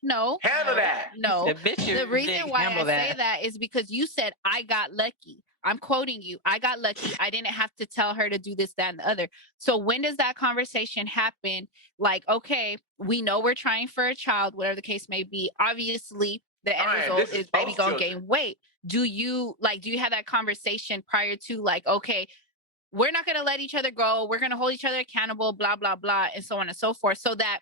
No. Handle that. No. The reason why I say that is because you said I got lucky. I'm quoting you. I got lucky. I didn't have to tell her to do this, that, and the other. So when does that conversation happen? Like, okay, we know we're trying for a child, whatever the case may be. Obviously, the end result is baby gonna gain weight. Do you have that conversation prior to, like, okay, we're not going to let each other go. We're going to hold each other accountable, blah, blah, blah, and so on and so forth. So that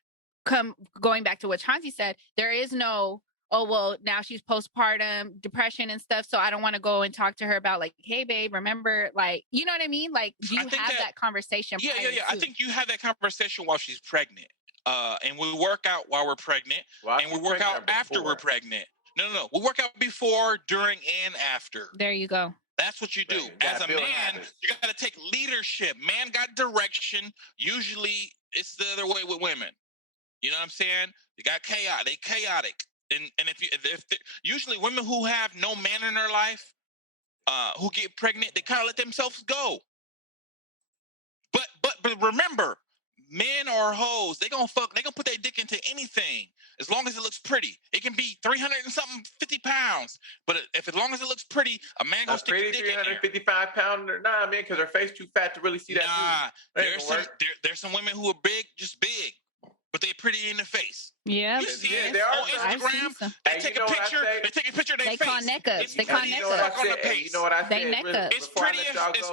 going back to what Chauncey said, there is no, oh, well, now she's postpartum depression and stuff. So I don't want to go and talk to her about like, hey, babe, remember, like, you know what I mean? Like, do you have that conversation? Yeah. I think you have that conversation while she's pregnant. And we work out while we're pregnant, and we work out after we're pregnant. No. We work out before, during, and after. There you go. That's what you do. As a man, you got to take leadership. Man got direction. Usually, it's the other way with women. You know what I'm saying? They got chaotic. They chaotic. And if usually women who have no man in their life, who get pregnant, they kind of let themselves go. But remember, men or hoes, they gonna put their dick into anything as long as it looks pretty. It can be 300 and something 50 pounds, but as long as it looks pretty, a man gonna stick his dick in there. 355 pounds? Nah, man, because her face too fat to really see that. There's some women who are big, just big, but they pretty in the face. Yeah, you see it on Instagram. They take a picture. They take a picture of their face. They call neck ups. They call neck ups. You know what I said? They neck ups. It's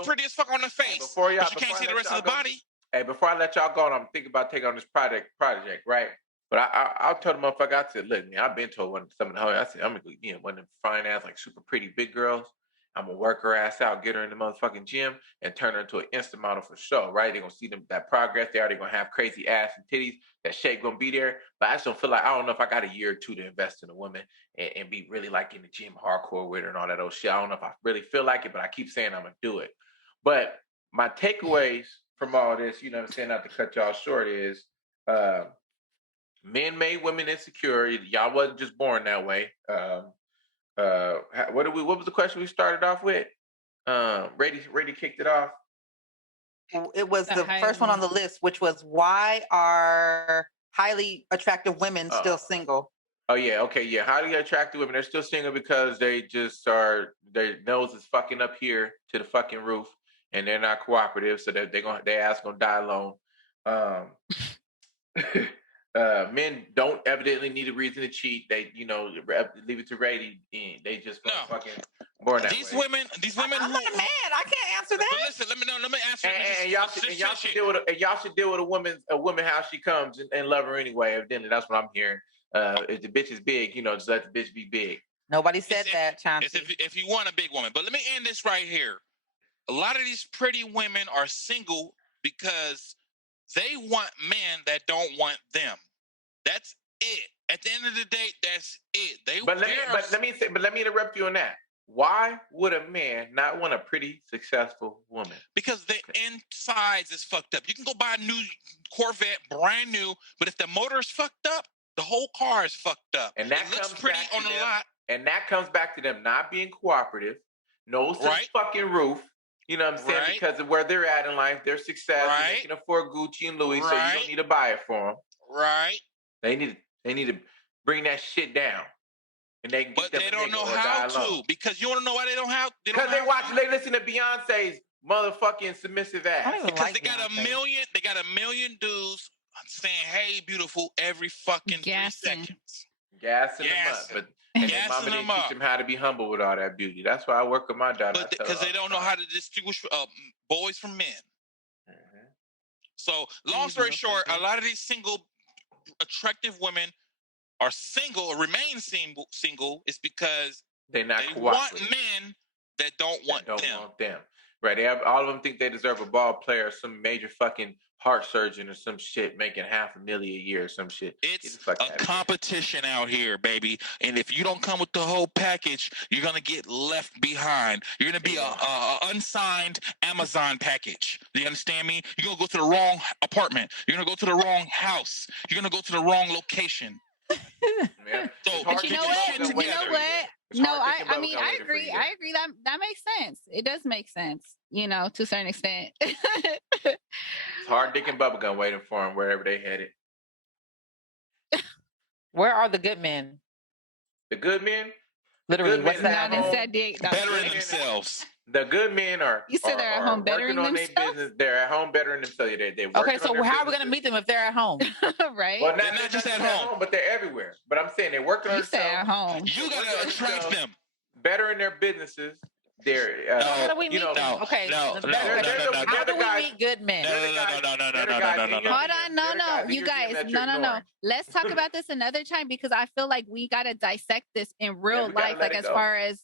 pretty as fuck on the face, but you can't see the rest of the body. Hey, before I let y'all go, I'm thinking about taking on this project, right? But I'll tell the motherfucker, I said, look, man, I've been told some of the hoes, I said, I'm gonna go, one of them fine ass, like super pretty big girls. I'm gonna work her ass out, get her in the motherfucking gym, and turn her into an Insta model for sure, right? They're gonna see that progress. They already gonna have crazy ass and titties. That shape gonna be there. But I just don't feel like, I don't know if I got a year or two to invest in a woman and be really like in the gym hardcore with her and all that old shit. I don't know if I really feel like it, but I keep saying I'm gonna do it. But my takeaways from all this, you know what I'm saying, not to cut y'all short, is men made women insecure. Y'all wasn't just born that way. What was the question we started off with? Rady kicked it off. It was the first one on the list, which was, why are highly attractive women still single? Oh yeah, okay, yeah. Highly attractive women, they're still single because they just are, their nose is fucking up here to the fucking roof. And they're not cooperative, so that their ass gonna die alone. Men don't evidently need a reason to cheat. They, leave it to Rady. They just fucking born that these way. women. I'm not a man. I can't answer that. But listen, let me answer. And y'all should deal with a woman how she comes and love her anyway. Evidently, that's what I'm hearing. If the bitch is big, just let the bitch be big. Nobody said that, Chauncey. If you want a big woman, but let me end this right here. A lot of these pretty women are single because they want men that don't want them. That's it. At the end of the day, that's it. But let me interrupt you on that. Why would a man not want a pretty, successful woman? Because the insides is fucked up. You can go buy a new Corvette, brand new, but if the motor is fucked up, the whole car is fucked up. And that looks pretty on the lot. And that comes back to them not being cooperative, nose to the fucking roof. You know what I'm saying? Because of where they're at in life, their success, and they can afford Gucci and Louis, so you don't need to buy it for them. Right. They need to bring that shit down, and they can. But they don't know how to, because you want to know why they don't have. Because they listen to Beyonce's motherfucking submissive ass. Because they got a million dudes saying, "Hey, beautiful," every fucking 3 seconds. Gassing them up, but. And their mama didn't teach them how to be humble with all that beauty. That's why I work with my daughter. Because they don't know how to distinguish boys from men. Mm-hmm. So, long story short, a lot of these single, attractive women are single or remain single is because they want men that don't want them. Right. All of them think they deserve a ball player, some major fucking heart surgeon or some shit making $500,000 a year or some shit. It's a competition out here, baby. And if you don't come with the whole package, you're gonna get left behind. You're gonna be a unsigned Amazon package. Do you understand me? You're gonna go to the wrong apartment. You're gonna go to the wrong house. You're gonna go to the wrong location. Yeah. So, but you know what? No, I mean, I agree. I agree that makes sense. It does make sense, to a certain extent. It's hard dick and bubblegum waiting for them wherever they headed. Where are the good men? The good men? Literally, what's that? Bettering themselves. The good men are. You said they're at home bettering themselves. Business. They're at home bettering themselves. Okay, so how are we going to meet them if they're at home? Right. Well, they're not just at home, but they're everywhere. But I'm saying they're working on themselves. You stay at home. You got to attract them. Bettering their businesses, they're How do we you meet know, them? Okay, no, the no, better no, question. no, no, How do we guys- meet good men? No, Hold on, no, you guys, no. Let's talk about this another time because I feel like we gotta dissect this in real we gotta life, let like it as go. far as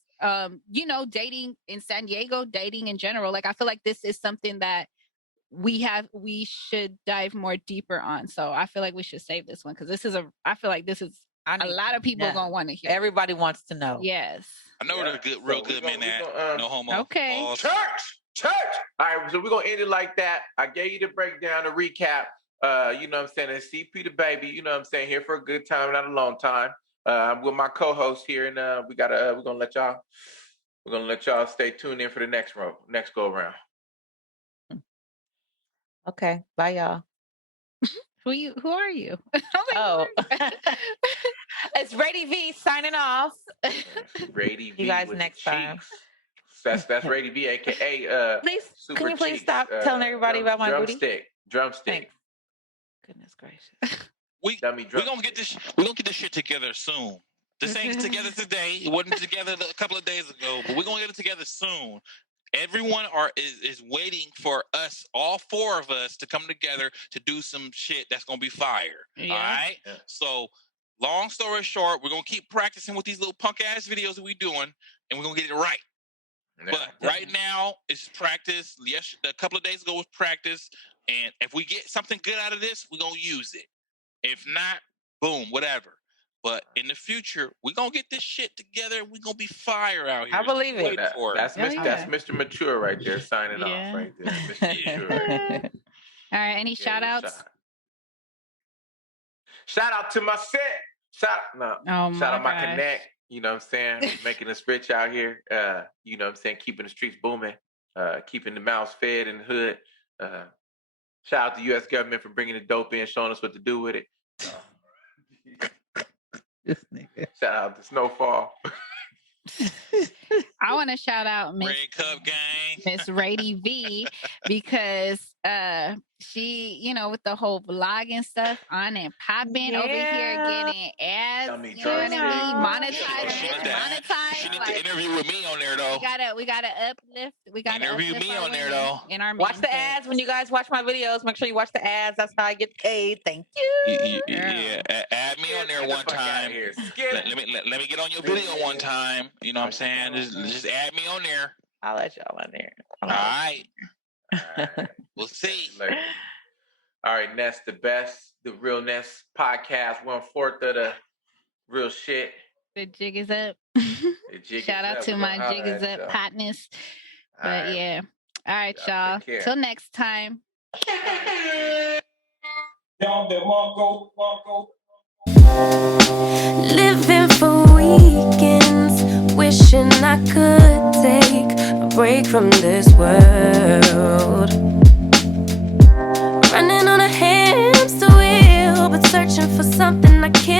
dating in San Diego, dating in general. Like I feel like this is something that we should dive more deeper on. So I feel like we should save this one because I feel like this is a lot of people gonna want to hear. Everybody wants to know. Yes. I know they're good, real good men at no homo. Okay. Pause. Church. All right, so we're gonna end it like that. I gave you the breakdown, the recap. You know what I'm saying? And CP the baby, you know what I'm saying, here for a good time, not a long time. I'm with my co-host here, and we're gonna let y'all stay tuned in for the next go around. Okay, bye y'all. Who are you? Oh, it's Rady V signing off. Rady V. You guys with next the time. cheeks. That's Rady V, aka Please, Super can you please Cheeks, stop telling everybody about my booty? Drumstick. Thanks. Goodness gracious. We're gonna get this shit together soon. This ain't together today. It wasn't together a couple of days ago, but we're gonna get it together soon. Everyone is waiting for us, all four of us, to come together to do some shit that's gonna be fire. Yeah. All right. Yeah. So, long story short, we're gonna keep practicing with these little punk ass videos that we're doing, and we're gonna get it right. Yeah. But right now it's practice. Yes, a couple of days ago was practice, and if we get something good out of this, we're gonna use it. If not, boom, whatever. But in the future, we're gonna get this shit together. We're gonna be fire out here. I believe it. That's Mr. Mature right there signing off right there. Mr. Mature right there. All right, any shout outs? Shout out to my set. Shout out my connect. You know what I'm saying? Making us rich out here. You know what I'm saying? Keeping the streets booming. Keeping the mouths fed in the hood. Shout out to the U.S. government for bringing the dope in, showing us what to do with it. This nigga. Shout out to Snowfall. I want to shout out Red Cup Gang, Miss Rady V, because she, with the whole vlog and stuff on and popping over here getting ads, monetized. She need to interview with me on there though. We gotta uplift. We gotta interview me on there though. In our watch the ads when you guys watch my videos. Make sure you watch the ads. That's how I get paid. Thank you. Yeah, add me on there one time. Let me get on your video one time. You know what I'm saying? Just add me on there. I'll let y'all on there. All right. We'll see. All right, Ness, the best, the real Ness podcast, 1/4 of the real shit. The jig is up. Shout out to my jig is up partners. But yeah. All right, y'all. Till next time. Living for weekends, wishing I could take a break from this world. Running on a hamster wheel, but searching for something I can't